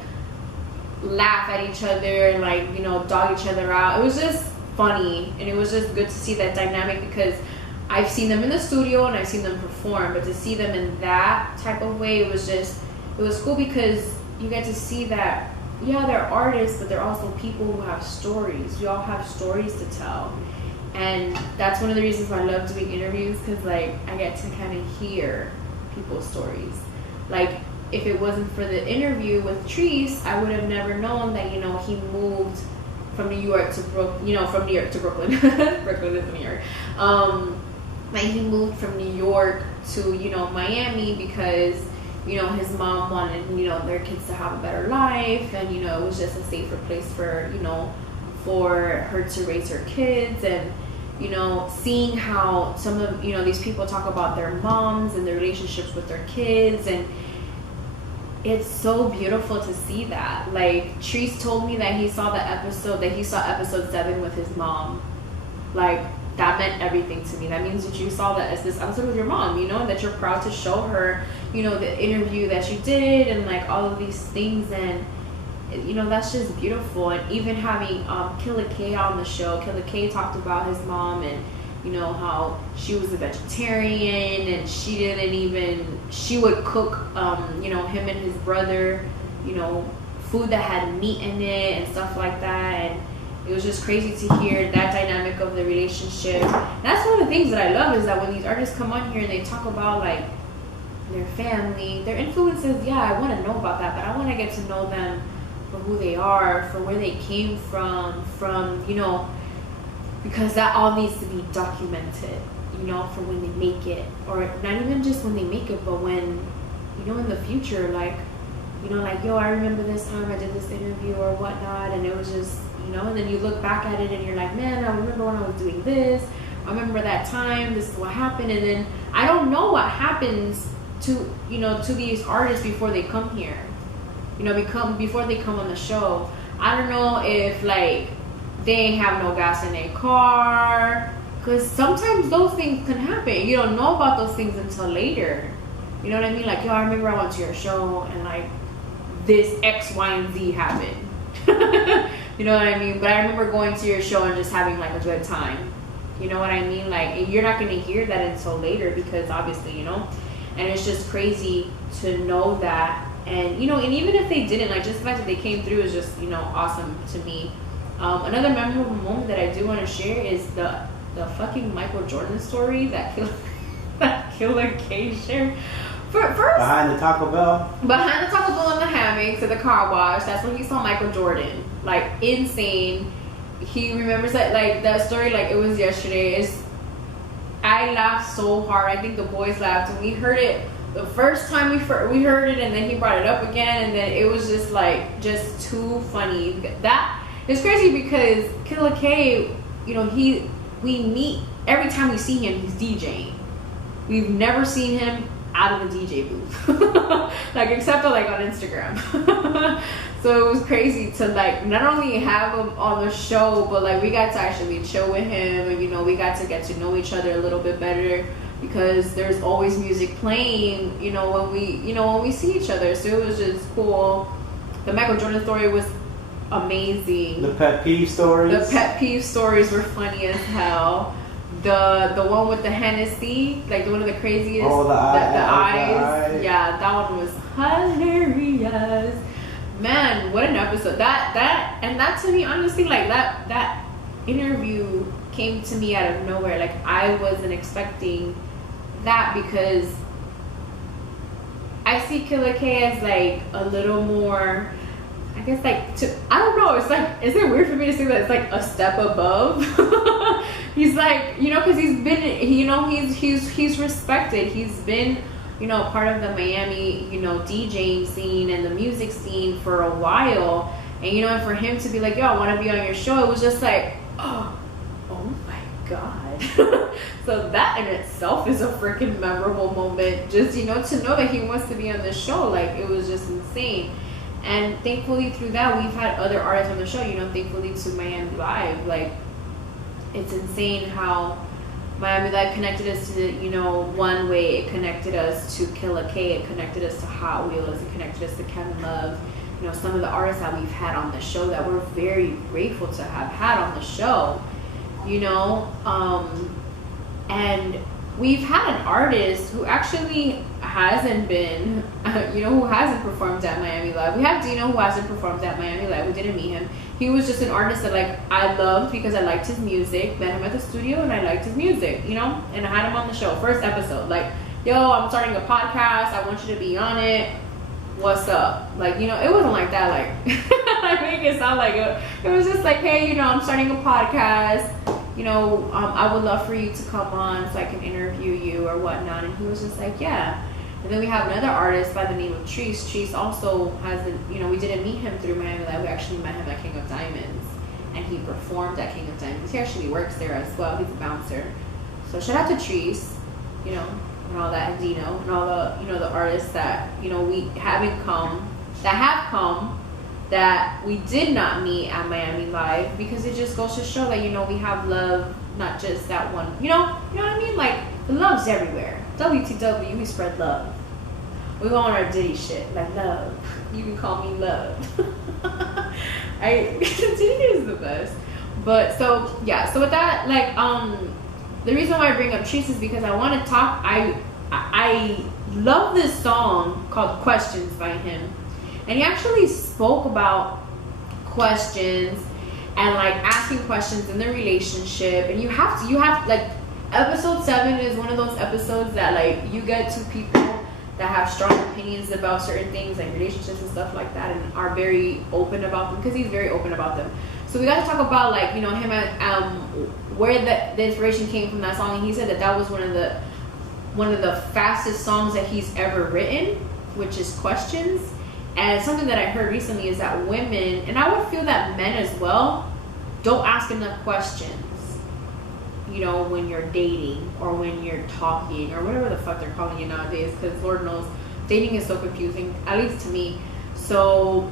laugh at each other and like, you know, dog each other out. It was just funny, and it was just good to see that dynamic, because I've seen them in the studio and I've seen them perform, but to see them in that type of way, it was cool, because you get to see that, yeah, they're artists, but they're also people who have stories. We all have stories to tell. And that's one of the reasons why I love doing interviews, because like I get to kind of hear people's stories. Like, if it wasn't for the interview with Treese, I would have never known that, you know, he moved from New York to from New York to Brooklyn. Brooklyn is New York. Like, he moved from New York to, you know, Miami because, you know, his mom wanted, you know, their kids to have a better life, and, you know, it was just a safer place for, you know, for her to raise her kids. And, you know, seeing how some of, you know, these people talk about their moms and their relationships with their kids, and it's so beautiful to see that. Like, Treese told me that he saw episode 7 with his mom. Like, that meant everything to me. That means that you saw that as this episode with your mom, you know, and that you're proud to show her, you know, the interview that you did, and like all of these things. And you know, that's just beautiful. And even having Killer K on the show, Killer K talked about his mom, and you know, how she was a vegetarian, and she would cook, you know, him and his brother, you know, food that had meat in it and stuff like that. And it was just crazy to hear that dynamic of the relationship. And that's one of the things that I love, is that when these artists come on here and they talk about like their family, their influences, yeah, I want to know about that, but I want to get to know them for who they are, for where they came from, you know, because that all needs to be documented, you know, for when they make it, or not even just when they make it, but when, you know, in the future, like, you know, like, yo, I remember this time I did this interview or whatnot, and it was just, you know, and then you look back at it and you're like, man, I remember when I was doing this, I remember that time, this is what happened. And then I don't know what happens to, you know, to these artists before they come here, you know, before they come on the show. I don't know if like they ain't have no gas in their car, because sometimes those things can happen. You don't know about those things until later. You know what I mean? Like, yo, I remember I went to your show and like this X, Y, and Z happened. You know what I mean? But I remember going to your show and just having like a good time. You know what I mean? Like, you're not going to hear that until later, because obviously, you know, and it's just crazy to know that And you know, and even if they didn't, like just the fact that they came through is just, you know, awesome to me. Another memorable moment that I do want to share is the fucking Michael Jordan story that Killer K shared. First, Behind the Taco Bell in the hammock to the car wash, that's when he saw Michael Jordan. Like, insane. He remembers that, like, that story like it was yesterday. I laughed so hard. I think the boys laughed, and we heard it the first time we heard it, and then he brought it up again, and then it was just like just too funny. That it's crazy because Killer K, you know, we meet every time we see him, he's DJing. We've never seen him out of the DJ booth, like except for like on Instagram. So it was crazy to like not only have him on the show, but like we got to actually chill with him, and you know, we got to get to know each other a little bit better because there's always music playing, you know, when we see each other. So it was just cool. The Michael Jordan story was amazing. The pet peeve stories were funny as hell. The one with the Hennessy, like one of the craziest. Oh, the eyes. Yeah, that one was hilarious. Man, what an episode. That to me, honestly, like that interview came to me out of nowhere. Like, I wasn't expecting that because I see Killer K as like a little more, I guess, like, I don't know, it's like, is it weird for me to say that it's like a step above? He's like, you know, because he's been, you know, he's respected. He's been, you know, part of the Miami, you know, DJing scene and the music scene for a while. And, you know, and for him to be like, yo, I want to be on your show, it was just like, oh my God. So that in itself is a freaking memorable moment. Just, you know, to know that he wants to be on this show, like, it was just insane. And thankfully through that, we've had other artists on the show, you know, thankfully to Miami Live. Like, it's insane how Miami Live connected us to, you know, One Way, it connected us to Killer K, it connected us to Hot Wheels, it connected us to Kevin Love. You know, some of the artists that we've had on the show that we're very grateful to have had on the show, you know. And we've had an artist who actually hasn't been, you know, who hasn't performed at Miami Live. We have Dino who hasn't performed at Miami Live. We didn't meet him. He was just an artist that, like, I loved because I liked his music. Met him at the studio and I liked his music, you know. And I had him on the show, first episode. Like, yo, I'm starting a podcast. I want you to be on it. What's up? Like, you know, it wasn't like that. Like, I make it sound like it was just like, hey, you know, I'm starting a podcast. You know, I would love for you to come on so I can interview you or whatnot. And he was just like, yeah. And then we have another artist by the name of Treese. Treese also has, you know, we didn't meet him through Miami Live. We actually met him at King of Diamonds. And he performed at King of Diamonds. He actually works there as well. He's a bouncer. So shout out to Treese, you know, and all that, and Dino, and all the, you know, the artists that, you know, we haven't come, that we did not meet at Miami Live, because it just goes to show that, you know, we have love, not just that one, you know what I mean? Like, the love's everywhere. WTW, we spread love. We go on our Diddy shit, like, love. You can call me love. Diddy is the best. But so, yeah, so with that, like, the reason why I bring up Treese is because I want to talk, I love this song called Questions by him. And he actually spoke about questions and, like, asking questions in the relationship. And you have like, episode 7 is one of those episodes that, like, you get two people that have strong opinions about certain things, like relationships and stuff like that, and are very open about them, because he's very open about them. So we got to talk about, like, you know, him and where the inspiration came from that song. And he said that was one of the fastest songs that he's ever written, which is Questions. And something that I heard recently is that women, and I would feel that men as well, don't ask enough questions, you know, when you're dating or when you're talking or whatever the fuck they're calling you nowadays, because Lord knows dating is so confusing, at least to me. So,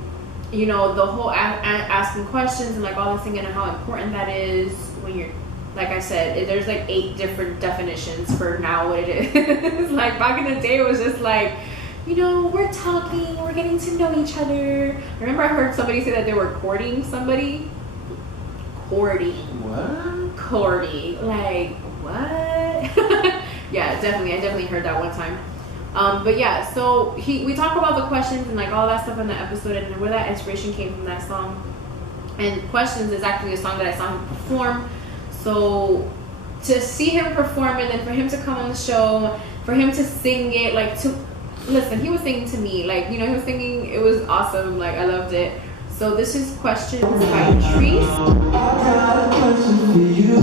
you know, the whole asking questions and, like, all this thing, and how important that is when you're, like I said, there's like 8 different definitions for now what it is. Like, back in the day, it was just like, you know, we're talking, we're getting to know each other. Remember, I heard somebody say that they were courting somebody. Courting. What? Courting. Like, what? Yeah, definitely. I definitely heard that one time. But yeah, so we talk about the questions and like all that stuff in the episode and where that inspiration came from that song. And Questions is actually a song that I saw him perform. So to see him perform and then for him to come on the show, for him to sing it, like listen, he was singing to me, like, you know, he was singing, it was awesome, like I loved it. So this is Questions by Trees. I got a question for you.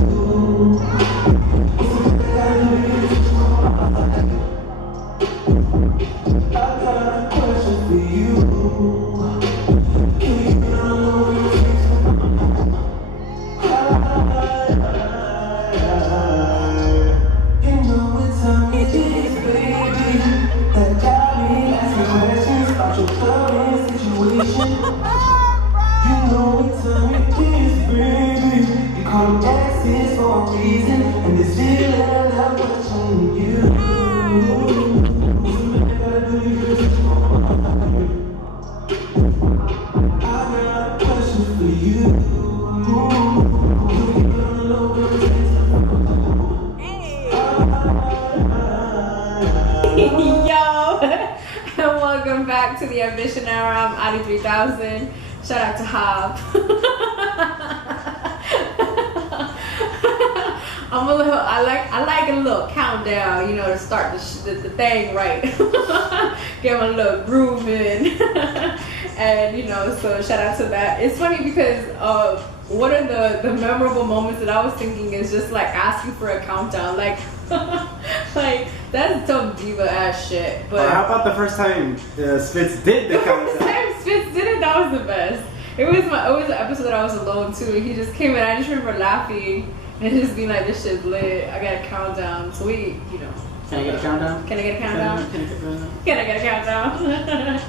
I got a question for you. Can you know what time it is, baby? That got me asking questions about your current situation. You know what time it is, baby. You call them exes for a reason, and they still end up watching you. I got a question for you. Yo, and welcome back to the Ambition Hour. I'm Audii 3000. Shout out to Hob. I like a little countdown, you know, to start the thing right. Give him a little groove in. And you know, so shout out to that. It's funny because one of the memorable moments that I was thinking is just like asking for a countdown, like like that's some diva ass shit. But how about the first time Spitz did the countdown? First time Spitz did it, that was the best. It was an episode that I was alone too. He just came in. I just remember laughing and just being like, "This shit's lit. I got a countdown." So we, you know. Can I get a countdown? Can I get a countdown? Can I get a countdown?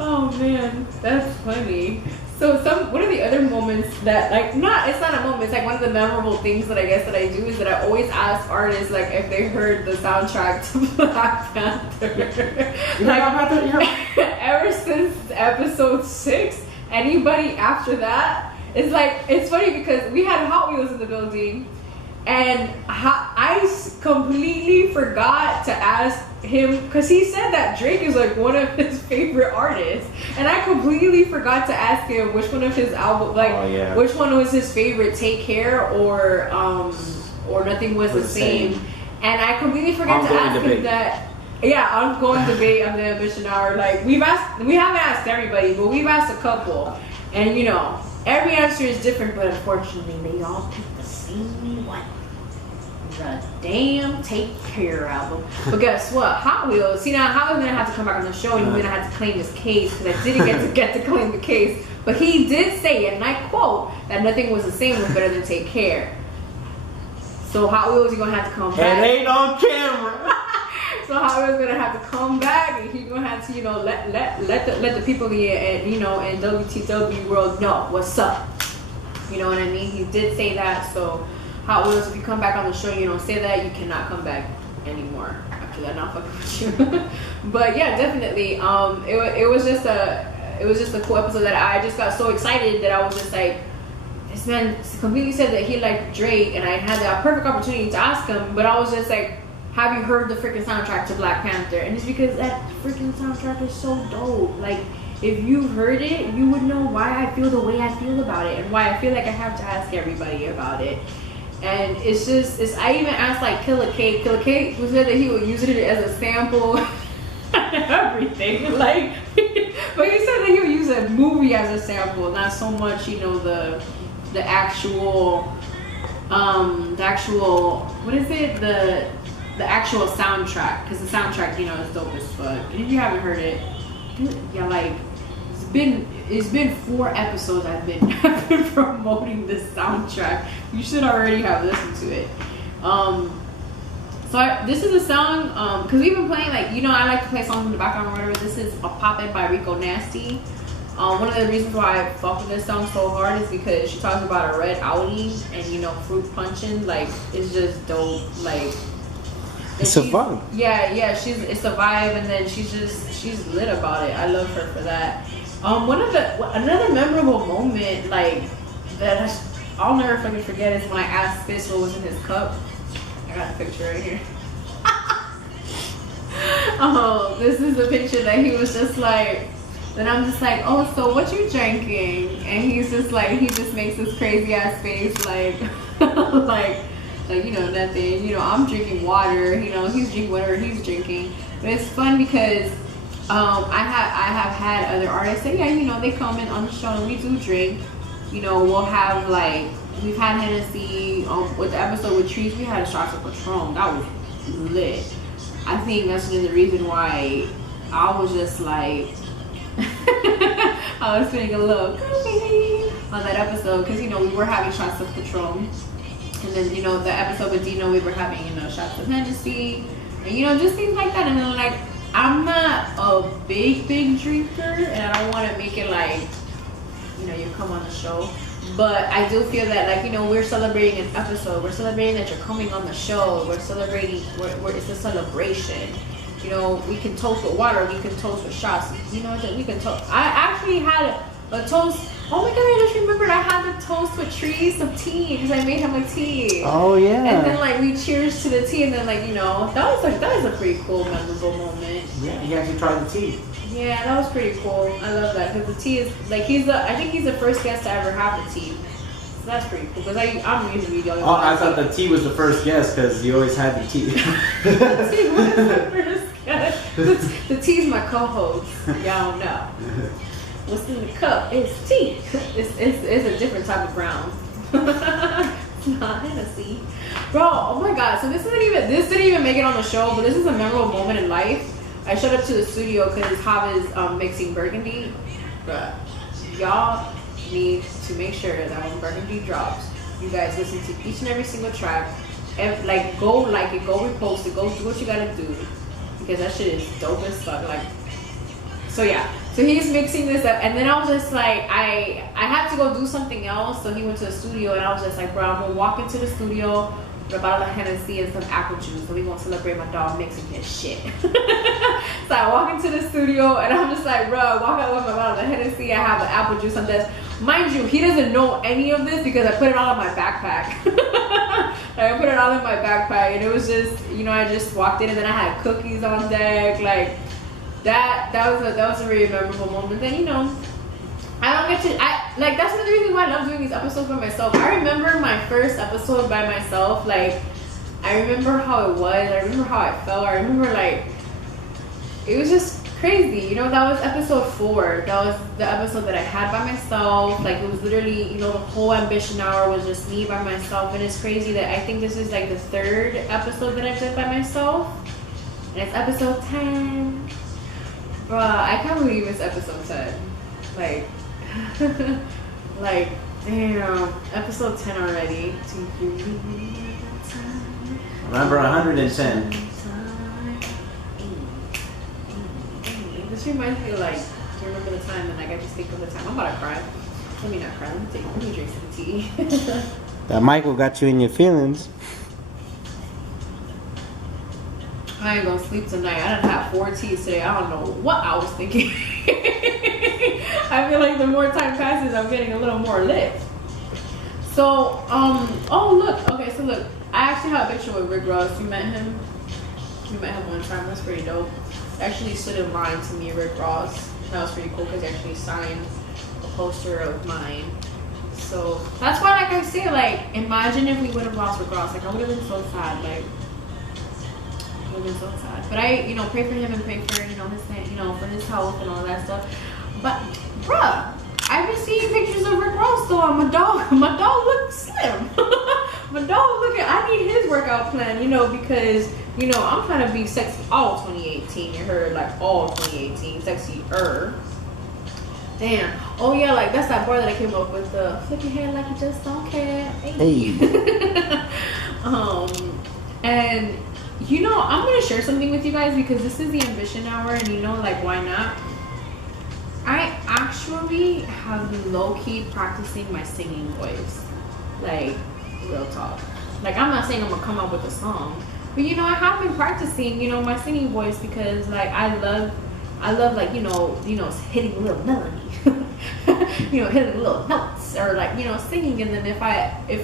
Oh man, that's funny. So what are the other moments that it's not a moment, it's like one of the memorable things that I guess that I do is that I always ask artists like if they heard the soundtrack to Black Panther. Ever since episode 6, anybody after that, it's funny because we had Hot Wheels in the building and I completely forgot to ask him because he said that Drake is like one of his favorite artists, and I completely forgot to ask him which one of his albums, which one was his favorite, Take Care or Nothing Was the Same. And I completely forgot to ask him that. Yeah, ongoing debate on the Ambition Hour. Like we haven't asked everybody, but we've asked a couple, and you know every answer is different, but unfortunately they all pick the same one. The damn Take Care album. But guess what? Hot Wheels. See, now Hot Wheels gonna have to come back on the show and he's gonna have to claim his case because I didn't get to claim the case. But he did say, and I quote, that Nothing Was the Same was better than Take Care. So Hot Wheels, you're gonna have to come back. It ain't on camera. So Hot Wheels gonna have to come back and he's gonna have to, you know, let the people here and you know and WTW world know what's up. You know what I mean? He did say that, so Hot Wheels, if you come back on the show, you don't say that, you cannot come back anymore after that. Not fucking with you. But yeah, definitely. It was just a cool episode that I just got so excited that I was just like, this man completely said that he liked Drake, and I had the perfect opportunity to ask him, but I was just like, have you heard the freaking soundtrack to Black Panther? And it's because that freaking soundtrack is so dope. Like, if you've heard it, you would know why I feel the way I feel about it and why I feel like I have to ask everybody about it. And it's I even asked like Killer Cake who said that he would use it as a sample and everything. Like, but he said that he would use a movie as a sample, not so much, you know, the actual what is it? The actual soundtrack, because the soundtrack, you know, is dope as fuck. And if you haven't heard it, yeah, like it's been 4 episodes I've been promoting this soundtrack. You should already have listened to it. This is a song because we've been playing, like, you know, I like to play songs in the background or whatever. This is a Poppin' by Rico Nasty. One of the reasons why I fuck with this song so hard is because she talks about a red Audii and, you know, fruit punching. Like, it's just dope. Like, it's a vibe. Yeah, it's a vibe, and then she's lit about it. I love her for that. Another memorable moment, like, that I'll never fucking forget is when I asked Fitz what was in his cup. I got a picture right here. This is a picture that he was just like, then I'm just like, oh, so what you drinking? And he's just like, he just makes this crazy ass face like, like, you know, nothing. You know, I'm drinking water. You know, he's drinking whatever he's drinking. But it's fun because I have had other artists say, yeah, you know, they comment on the show and we do drink. You know, we'll have like, we've had Hennessy with the episode with Trees. We had shots of Patron. That was lit. I think that's the reason why I was just like, I was feeling a little goofy on that episode because, you know, we were having shots of Patron. And then, you know, the episode with Dino, we were having, you know, shots of Hennessy. And, you know, just things like that. And then, like, I'm not a big drinker. And I don't want to make it like, you know, you come on the show. But I do feel that, like, you know, we're celebrating an episode. We're celebrating that you're coming on the show. We're celebrating, it's a celebration. You know, we can toast with water. We can toast with shots. You know, we can toast. I actually had a toast. Oh my God, I just remembered I had the toast with Trees of tea because I made him a tea. Oh yeah. And then like we cheers to the tea and then like, you know, that was a pretty cool, memorable moment. Yeah, he actually tried the tea. Yeah, that was pretty cool. I love that because the tea is like I think he's the first guest to ever have the tea. So that's pretty cool because I'm usually the only one. Oh, I thought the tea was the first guest because you always had the tea. The tea was the first guest. The tea's my co-host. Y'all don't know. What's in the cup? It's tea. It's a different type of brown. It's not Hennessy. Bro, oh my God. So this didn't even make it on the show, but this is a memorable moment in life. I showed up to the studio because Hav is mixing Burgundy. Bruh, y'all need to make sure that when Burgundy drops, you guys listen to each and every single track. And like go like it, go repost it, go do what you gotta do. Because that shit is dope as fuck. Like, so yeah. So he's mixing this up, and then I was just like, I had to go do something else. So he went to the studio, and I was just like, bro, I'm gonna walk into the studio with a bottle of Hennessy and some apple juice, so we gonna celebrate my dog mixing his shit. So I walk into the studio, and I'm just like, bro, I walk out with my bottle of Hennessy. I have an apple juice on this. Mind you, he doesn't know any of this because I put it all in my backpack. Like, I put it all in my backpack, and it was just, you know, I just walked in, and then I had cookies on deck, like. That was a really memorable moment. Then, you know, I don't get to that's one of the reasons why I love doing these episodes by myself. I remember my first episode by myself. Like, I remember how it was. I remember how I felt. I remember like it was just crazy. You know, that was episode 4. That was the episode that I had by myself. Like, it was literally, you know, the whole Ambition Hour was just me by myself. And it's crazy that I think this is like the 3rd episode that I've done by myself. And it's episode 10. Bruh, I can't believe it's episode 10. Like, like, damn, episode 10 already. Remember 110. This reminds me of like, do you remember the time? And like, I just think of the time. I'm about to cry. Let me not cry. Let me drink some tea. That Michael got you in your feelings. I ain't gonna sleep tonight. I done had 4 teas today. I don't know what I was thinking. I feel like the more time passes, I'm getting a little more lit. So, oh look. Okay, so look. I actually have a picture with Rick Ross. You met him? You met him one time. That's pretty dope. He actually stood in line to meet Rick Ross. That was pretty cool because he actually signed a poster of mine. So, that's why, like I say, like, imagine if we would have lost Rick Ross. Like, I would have been so sad. Like, been so sad. But I, you know, pray for him and pray for, you know, his, you know, for his health and all that stuff. But, bruh, I've been seeing pictures of Rick Ross though on my dog. My dog looks slim. My dog looking, I need his workout plan, you know, because, you know, I'm trying to be sexy all 2018. You heard, like, all 2018. Sexy-er. Damn. Oh, yeah, like, that's that bar that I came up with. The flip your hair like you just don't care. Hey. And you know, I'm gonna share something with you guys because this is the Ambition Hour, and you know, like, why not? I actually have been low-key practicing my singing voice, like, real talk. Like, I'm not saying I'm gonna come up with a song, but you know, I have been practicing, you know, my singing voice because, like, I love, like, you know, hitting a little melody, you know, hitting little notes, or like, you know, singing. And then if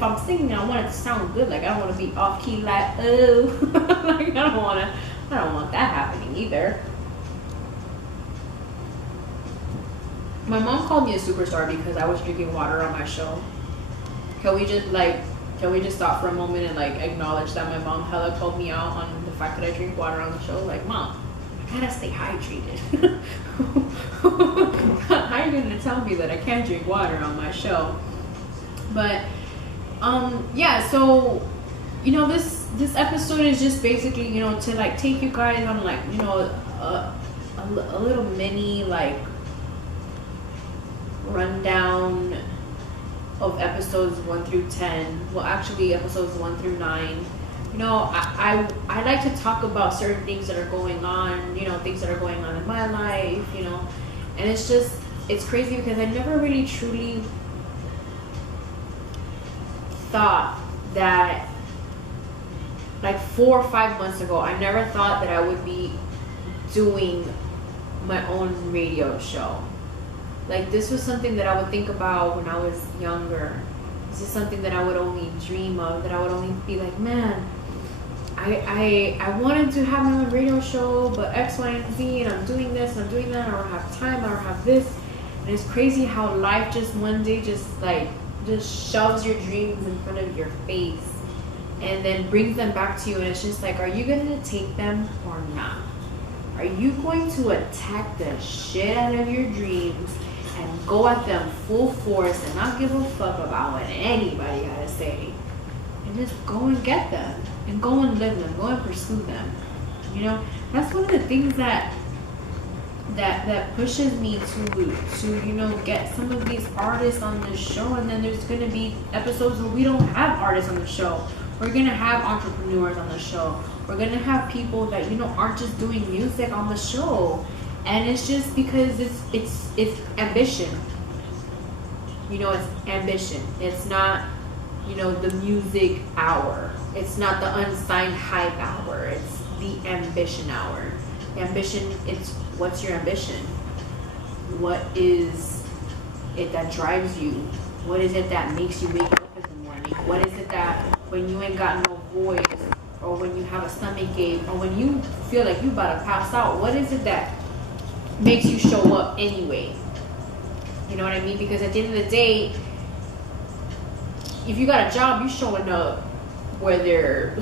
I'm singing, I want it to sound good. Like, I don't want to be off key, like, oh, like, I don't want I don't want that happening either. My mom called me a superstar because I was drinking water on my show. Can we just stop for a moment and like acknowledge that my mom hella called me out on the fact that I drink water on the show? Like, Mom, I gotta stay hydrated. How are you gonna tell me that I can't drink water on my show? But yeah, so you know, this episode is just basically, you know, to like take you guys on like, you know, a little mini like rundown of episodes 1 through 10. Well, actually episodes 1 through 9. You know, I like to talk about certain things that are going on, you know, things that are going on in my life, you know, and it's crazy because I never really truly thought that, like 4 or 5 months ago, I never thought that I would be doing my own radio show. Like, this was something that I would think about when I was younger. This is something that I would only dream of, that I would only be like, man, I wanted to have my own radio show, but X, Y, and Z, and I'm doing this, and I'm doing that, I don't have time, I don't have this. And it's crazy how life just one day just shoves your dreams in front of your face and then brings them back to you, and it's just like, are you gonna take them or not? Are you going to attack the shit out of your dreams and go at them full force and not give a fuck about what anybody gotta say, and just go and get them and go and live them, go and pursue them? You know, that's one of the things that pushes me to you know, get some of these artists on the show. And then there's gonna be episodes where we don't have artists on the show. We're gonna have entrepreneurs on the show. We're gonna have people that, you know, aren't just doing music on the show. And it's just because it's ambition. You know, it's ambition. It's not, you know, the music hour. It's not the unsigned hype hour. It's the ambition hour. Ambition, it's what's your ambition? What is it that drives you? What is it that makes you wake up in the morning? What is it that when you ain't got no voice, or when you have a stomach ache, or when you feel like you about to pass out, what is it that makes you show up anyway? You know what I mean? Because at the end of the day, if you got a job, you showing up whether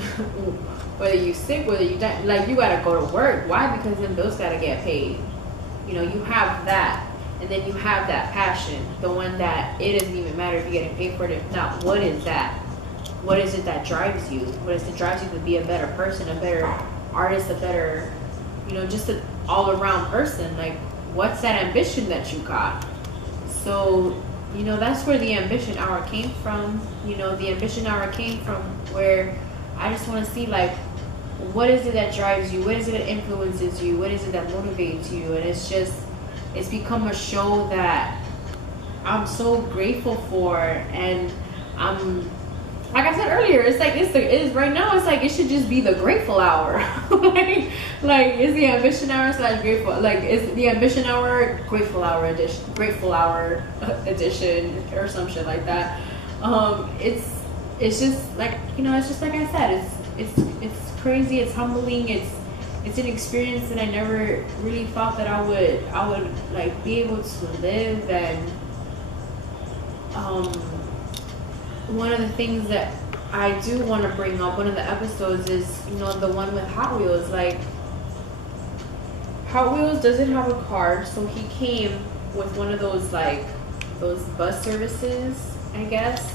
you sick, whether you die. Like, you gotta go to work. Why? Because then bills gotta get paid. You know, you have that. And then you have that passion, the one that it doesn't even matter if you're getting paid for it. If not, what is that? What is it that drives you? What is it that drives you to be a better person, a better artist, a better, you know, just an all-around person? Like, what's that ambition that you got? So, you know, that's where the ambition hour came from. You know, the ambition hour came from where I just want to see, like, what is it that drives you? What is it that influences you? What is it that motivates you? And it's become a show that I'm so grateful for. And I'm, like I said earlier, it's like, it is right now, it's like, it should just be the grateful hour. like it's the ambition hour / grateful, like it's the ambition hour, grateful hour edition or some shit like that. It's just like, you know, it's just like I said, it's crazy, it's humbling, it's an experience that I never really thought that I would like be able to live. And one of the things that I do want to bring up, one of the episodes is, you know, the one with Hot Wheels. Like, Hot Wheels doesn't have a car, so he came with one of those, like, those bus services, I guess.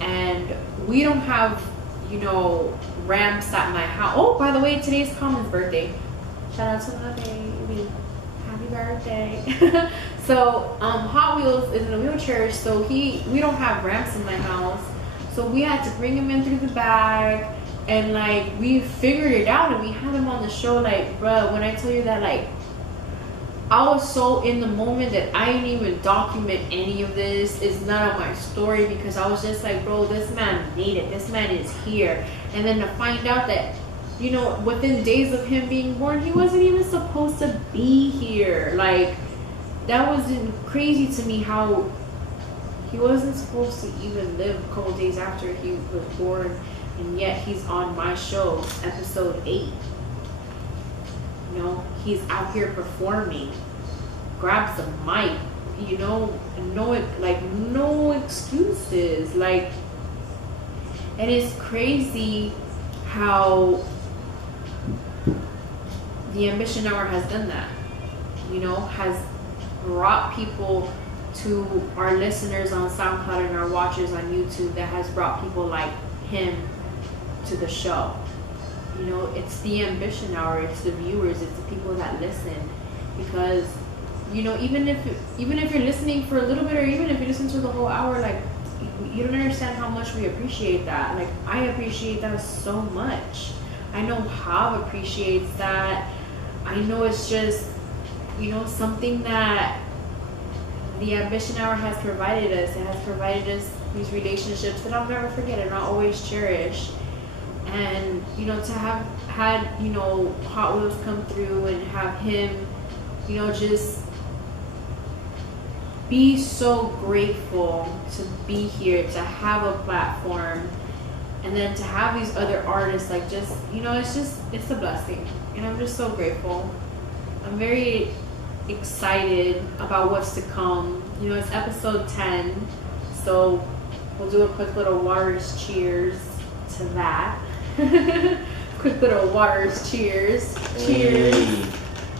And we don't have, you know, ramps at my house. Oh, by the way, today's Common's birthday. Shout out to my baby. Happy birthday. So, Hot Wheels is in a wheelchair, so we don't have ramps in my house. So we had to bring him in through the back, and like, we figured it out, and we had him on the show. Like, bruh, when I tell you that, like, I was so in the moment that I didn't even document any of this. It's none of my story, because I was just like, bro, this man made it. This man is here. And then to find out that, you know, within days of him being born, he wasn't even supposed to be here. Like, that was crazy to me, how he wasn't supposed to even live a couple days after he was born, and yet he's on my show, episode 8. You know, he's out here performing, grabs the mic, you know, no excuses. Like, and it's crazy how the Ambition Hour has done that, you know, has brought people to our listeners on SoundCloud and our watchers on YouTube, that has brought people like him to the show. You know, it's the Ambition Hour, it's the viewers, it's the people that listen. Because, you know, even if you're listening for a little bit, or even if you listen to the whole hour, like, you don't understand how much we appreciate that. Like, I appreciate that so much. I know Hav appreciates that. I know it's just, you know, something that the Ambition Hour has provided us. It has provided us these relationships that I'll never forget and I'll always cherish. And, you know, to have had, you know, Hot Wheels come through and have him, you know, just be so grateful to be here, to have a platform, and then to have these other artists, like, just, you know, it's a blessing. And I'm just so grateful. I'm very excited about what's to come. You know, it's episode 10, so we'll do a quick little waters cheers to that. Quick little waters cheers. Cheers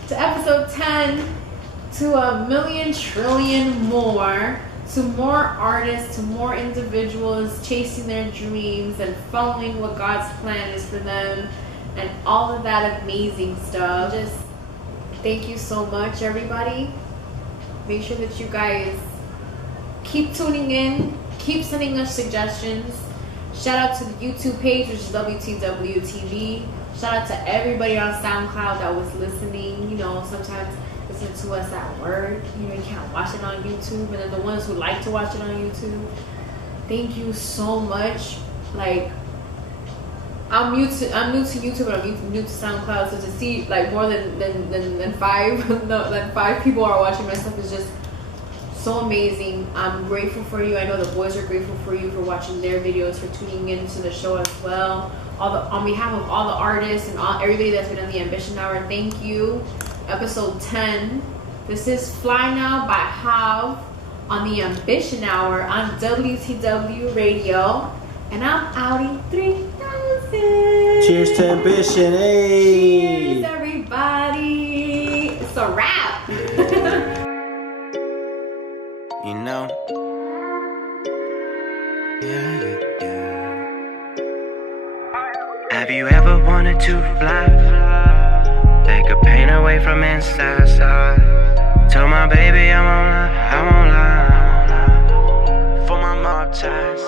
to episode 10, to 1,000,000 trillion more, to more artists, to more individuals chasing their dreams and following what God's plan is for them, and all of that amazing stuff. Just thank you so much, everybody. Make sure that you guys keep tuning in, keep sending us suggestions. Shout out to the YouTube page, which is WTWTV. Shout out to everybody on SoundCloud that was listening. You know, sometimes listen to us at work. You know, you can't watch it on YouTube. And then the ones who like to watch it on YouTube, thank you so much. Like, I'm new to YouTube, and I'm new to SoundCloud. So to see like more than five people are watching my stuff is just so amazing. I'm grateful for you. I know the boys are grateful for you for watching their videos, for tuning into the show as well. On behalf of all the artists and everybody that's been on the Ambition Hour, thank you. Episode 10. This is Fly Now by Hav on the Ambition Hour on WTW Radio, and I'm Audii 3000. Cheers to Ambition, hey! Cheers, everybody! It's a wrap. You know? Yeah. Have you ever wanted to fly? Take a pain away from inside. Tell my baby I won't lie. For my mob ties.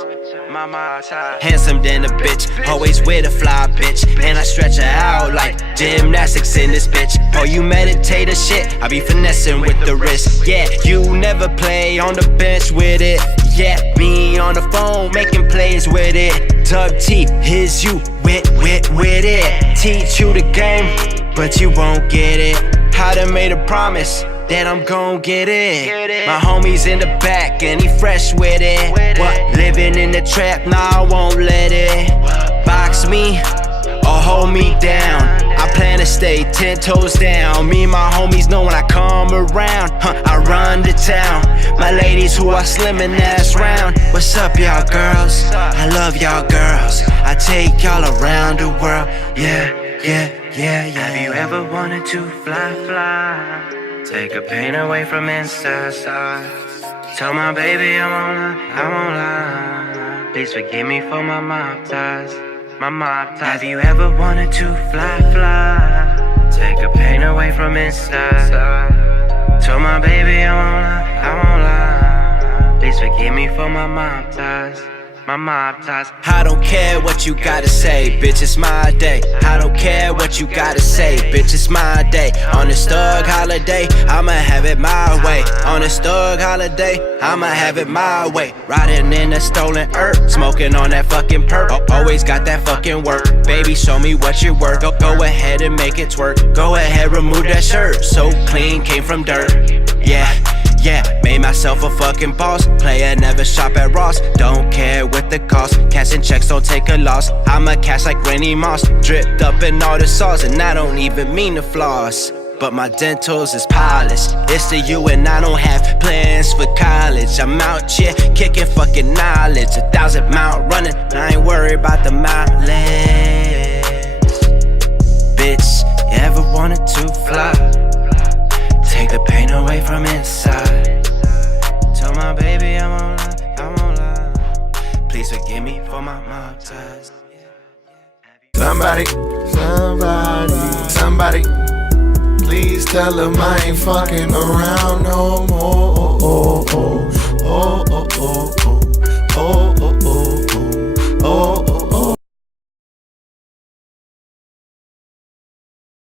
Handsome than a bitch, always with a fly bitch. And I stretch her out like gymnastics in this bitch. Oh, you meditator shit, I be finessing with the wrist. Yeah, you never play on the bench with it. Yeah, me on the phone making plays with it. Dub T is you with it. Teach you the game, but you won't get it. I done made a promise that I'm gon' get it. My homie's in the back and he fresh with it. What? Living in the trap, nah, I won't let it box me or hold me down. I plan to stay 10 toes down. Me and my homies know when I come around, I run the town. My ladies who are slimming ass round. What's up, y'all girls? I love y'all girls. I take y'all around the world. Yeah. Have you ever wanted to fly? Take a pain away from inside. Tell my baby I won't lie. Please forgive me for my mob ties. Have you ever wanted to fly? Take a pain away from inside. Tell my baby I won't lie. Please forgive me for my mob ties. I don't care what you gotta say, bitch, it's my day. I don't care what you gotta say, bitch, it's my day. On this thug holiday, I'ma have it my way. On this thug holiday, I'ma have it my way. Riding in a stolen earth, smoking on that fucking perp. Always got that fucking work, baby, show me what you work. Go ahead and make it twerk. Go ahead, remove that shirt, so clean, came from dirt. Yeah, made myself a fucking boss. Player never shop at Ross. Don't care what the cost. Cashing checks, don't take a loss. I'ma cash like Randy Moss. Dripped up in all the sauce, and I don't even mean to floss. But my dentals is polished. It's to you and I don't have plans for college. I'm out here kicking fucking knowledge. 1,000 mile running, I ain't worried about the mileage. Bitch, you ever wanted to fly? Take the pain away from inside. Tell my baby I'm online. Please forgive me for my mob ties. Somebody, please tell him I ain't fucking around no more.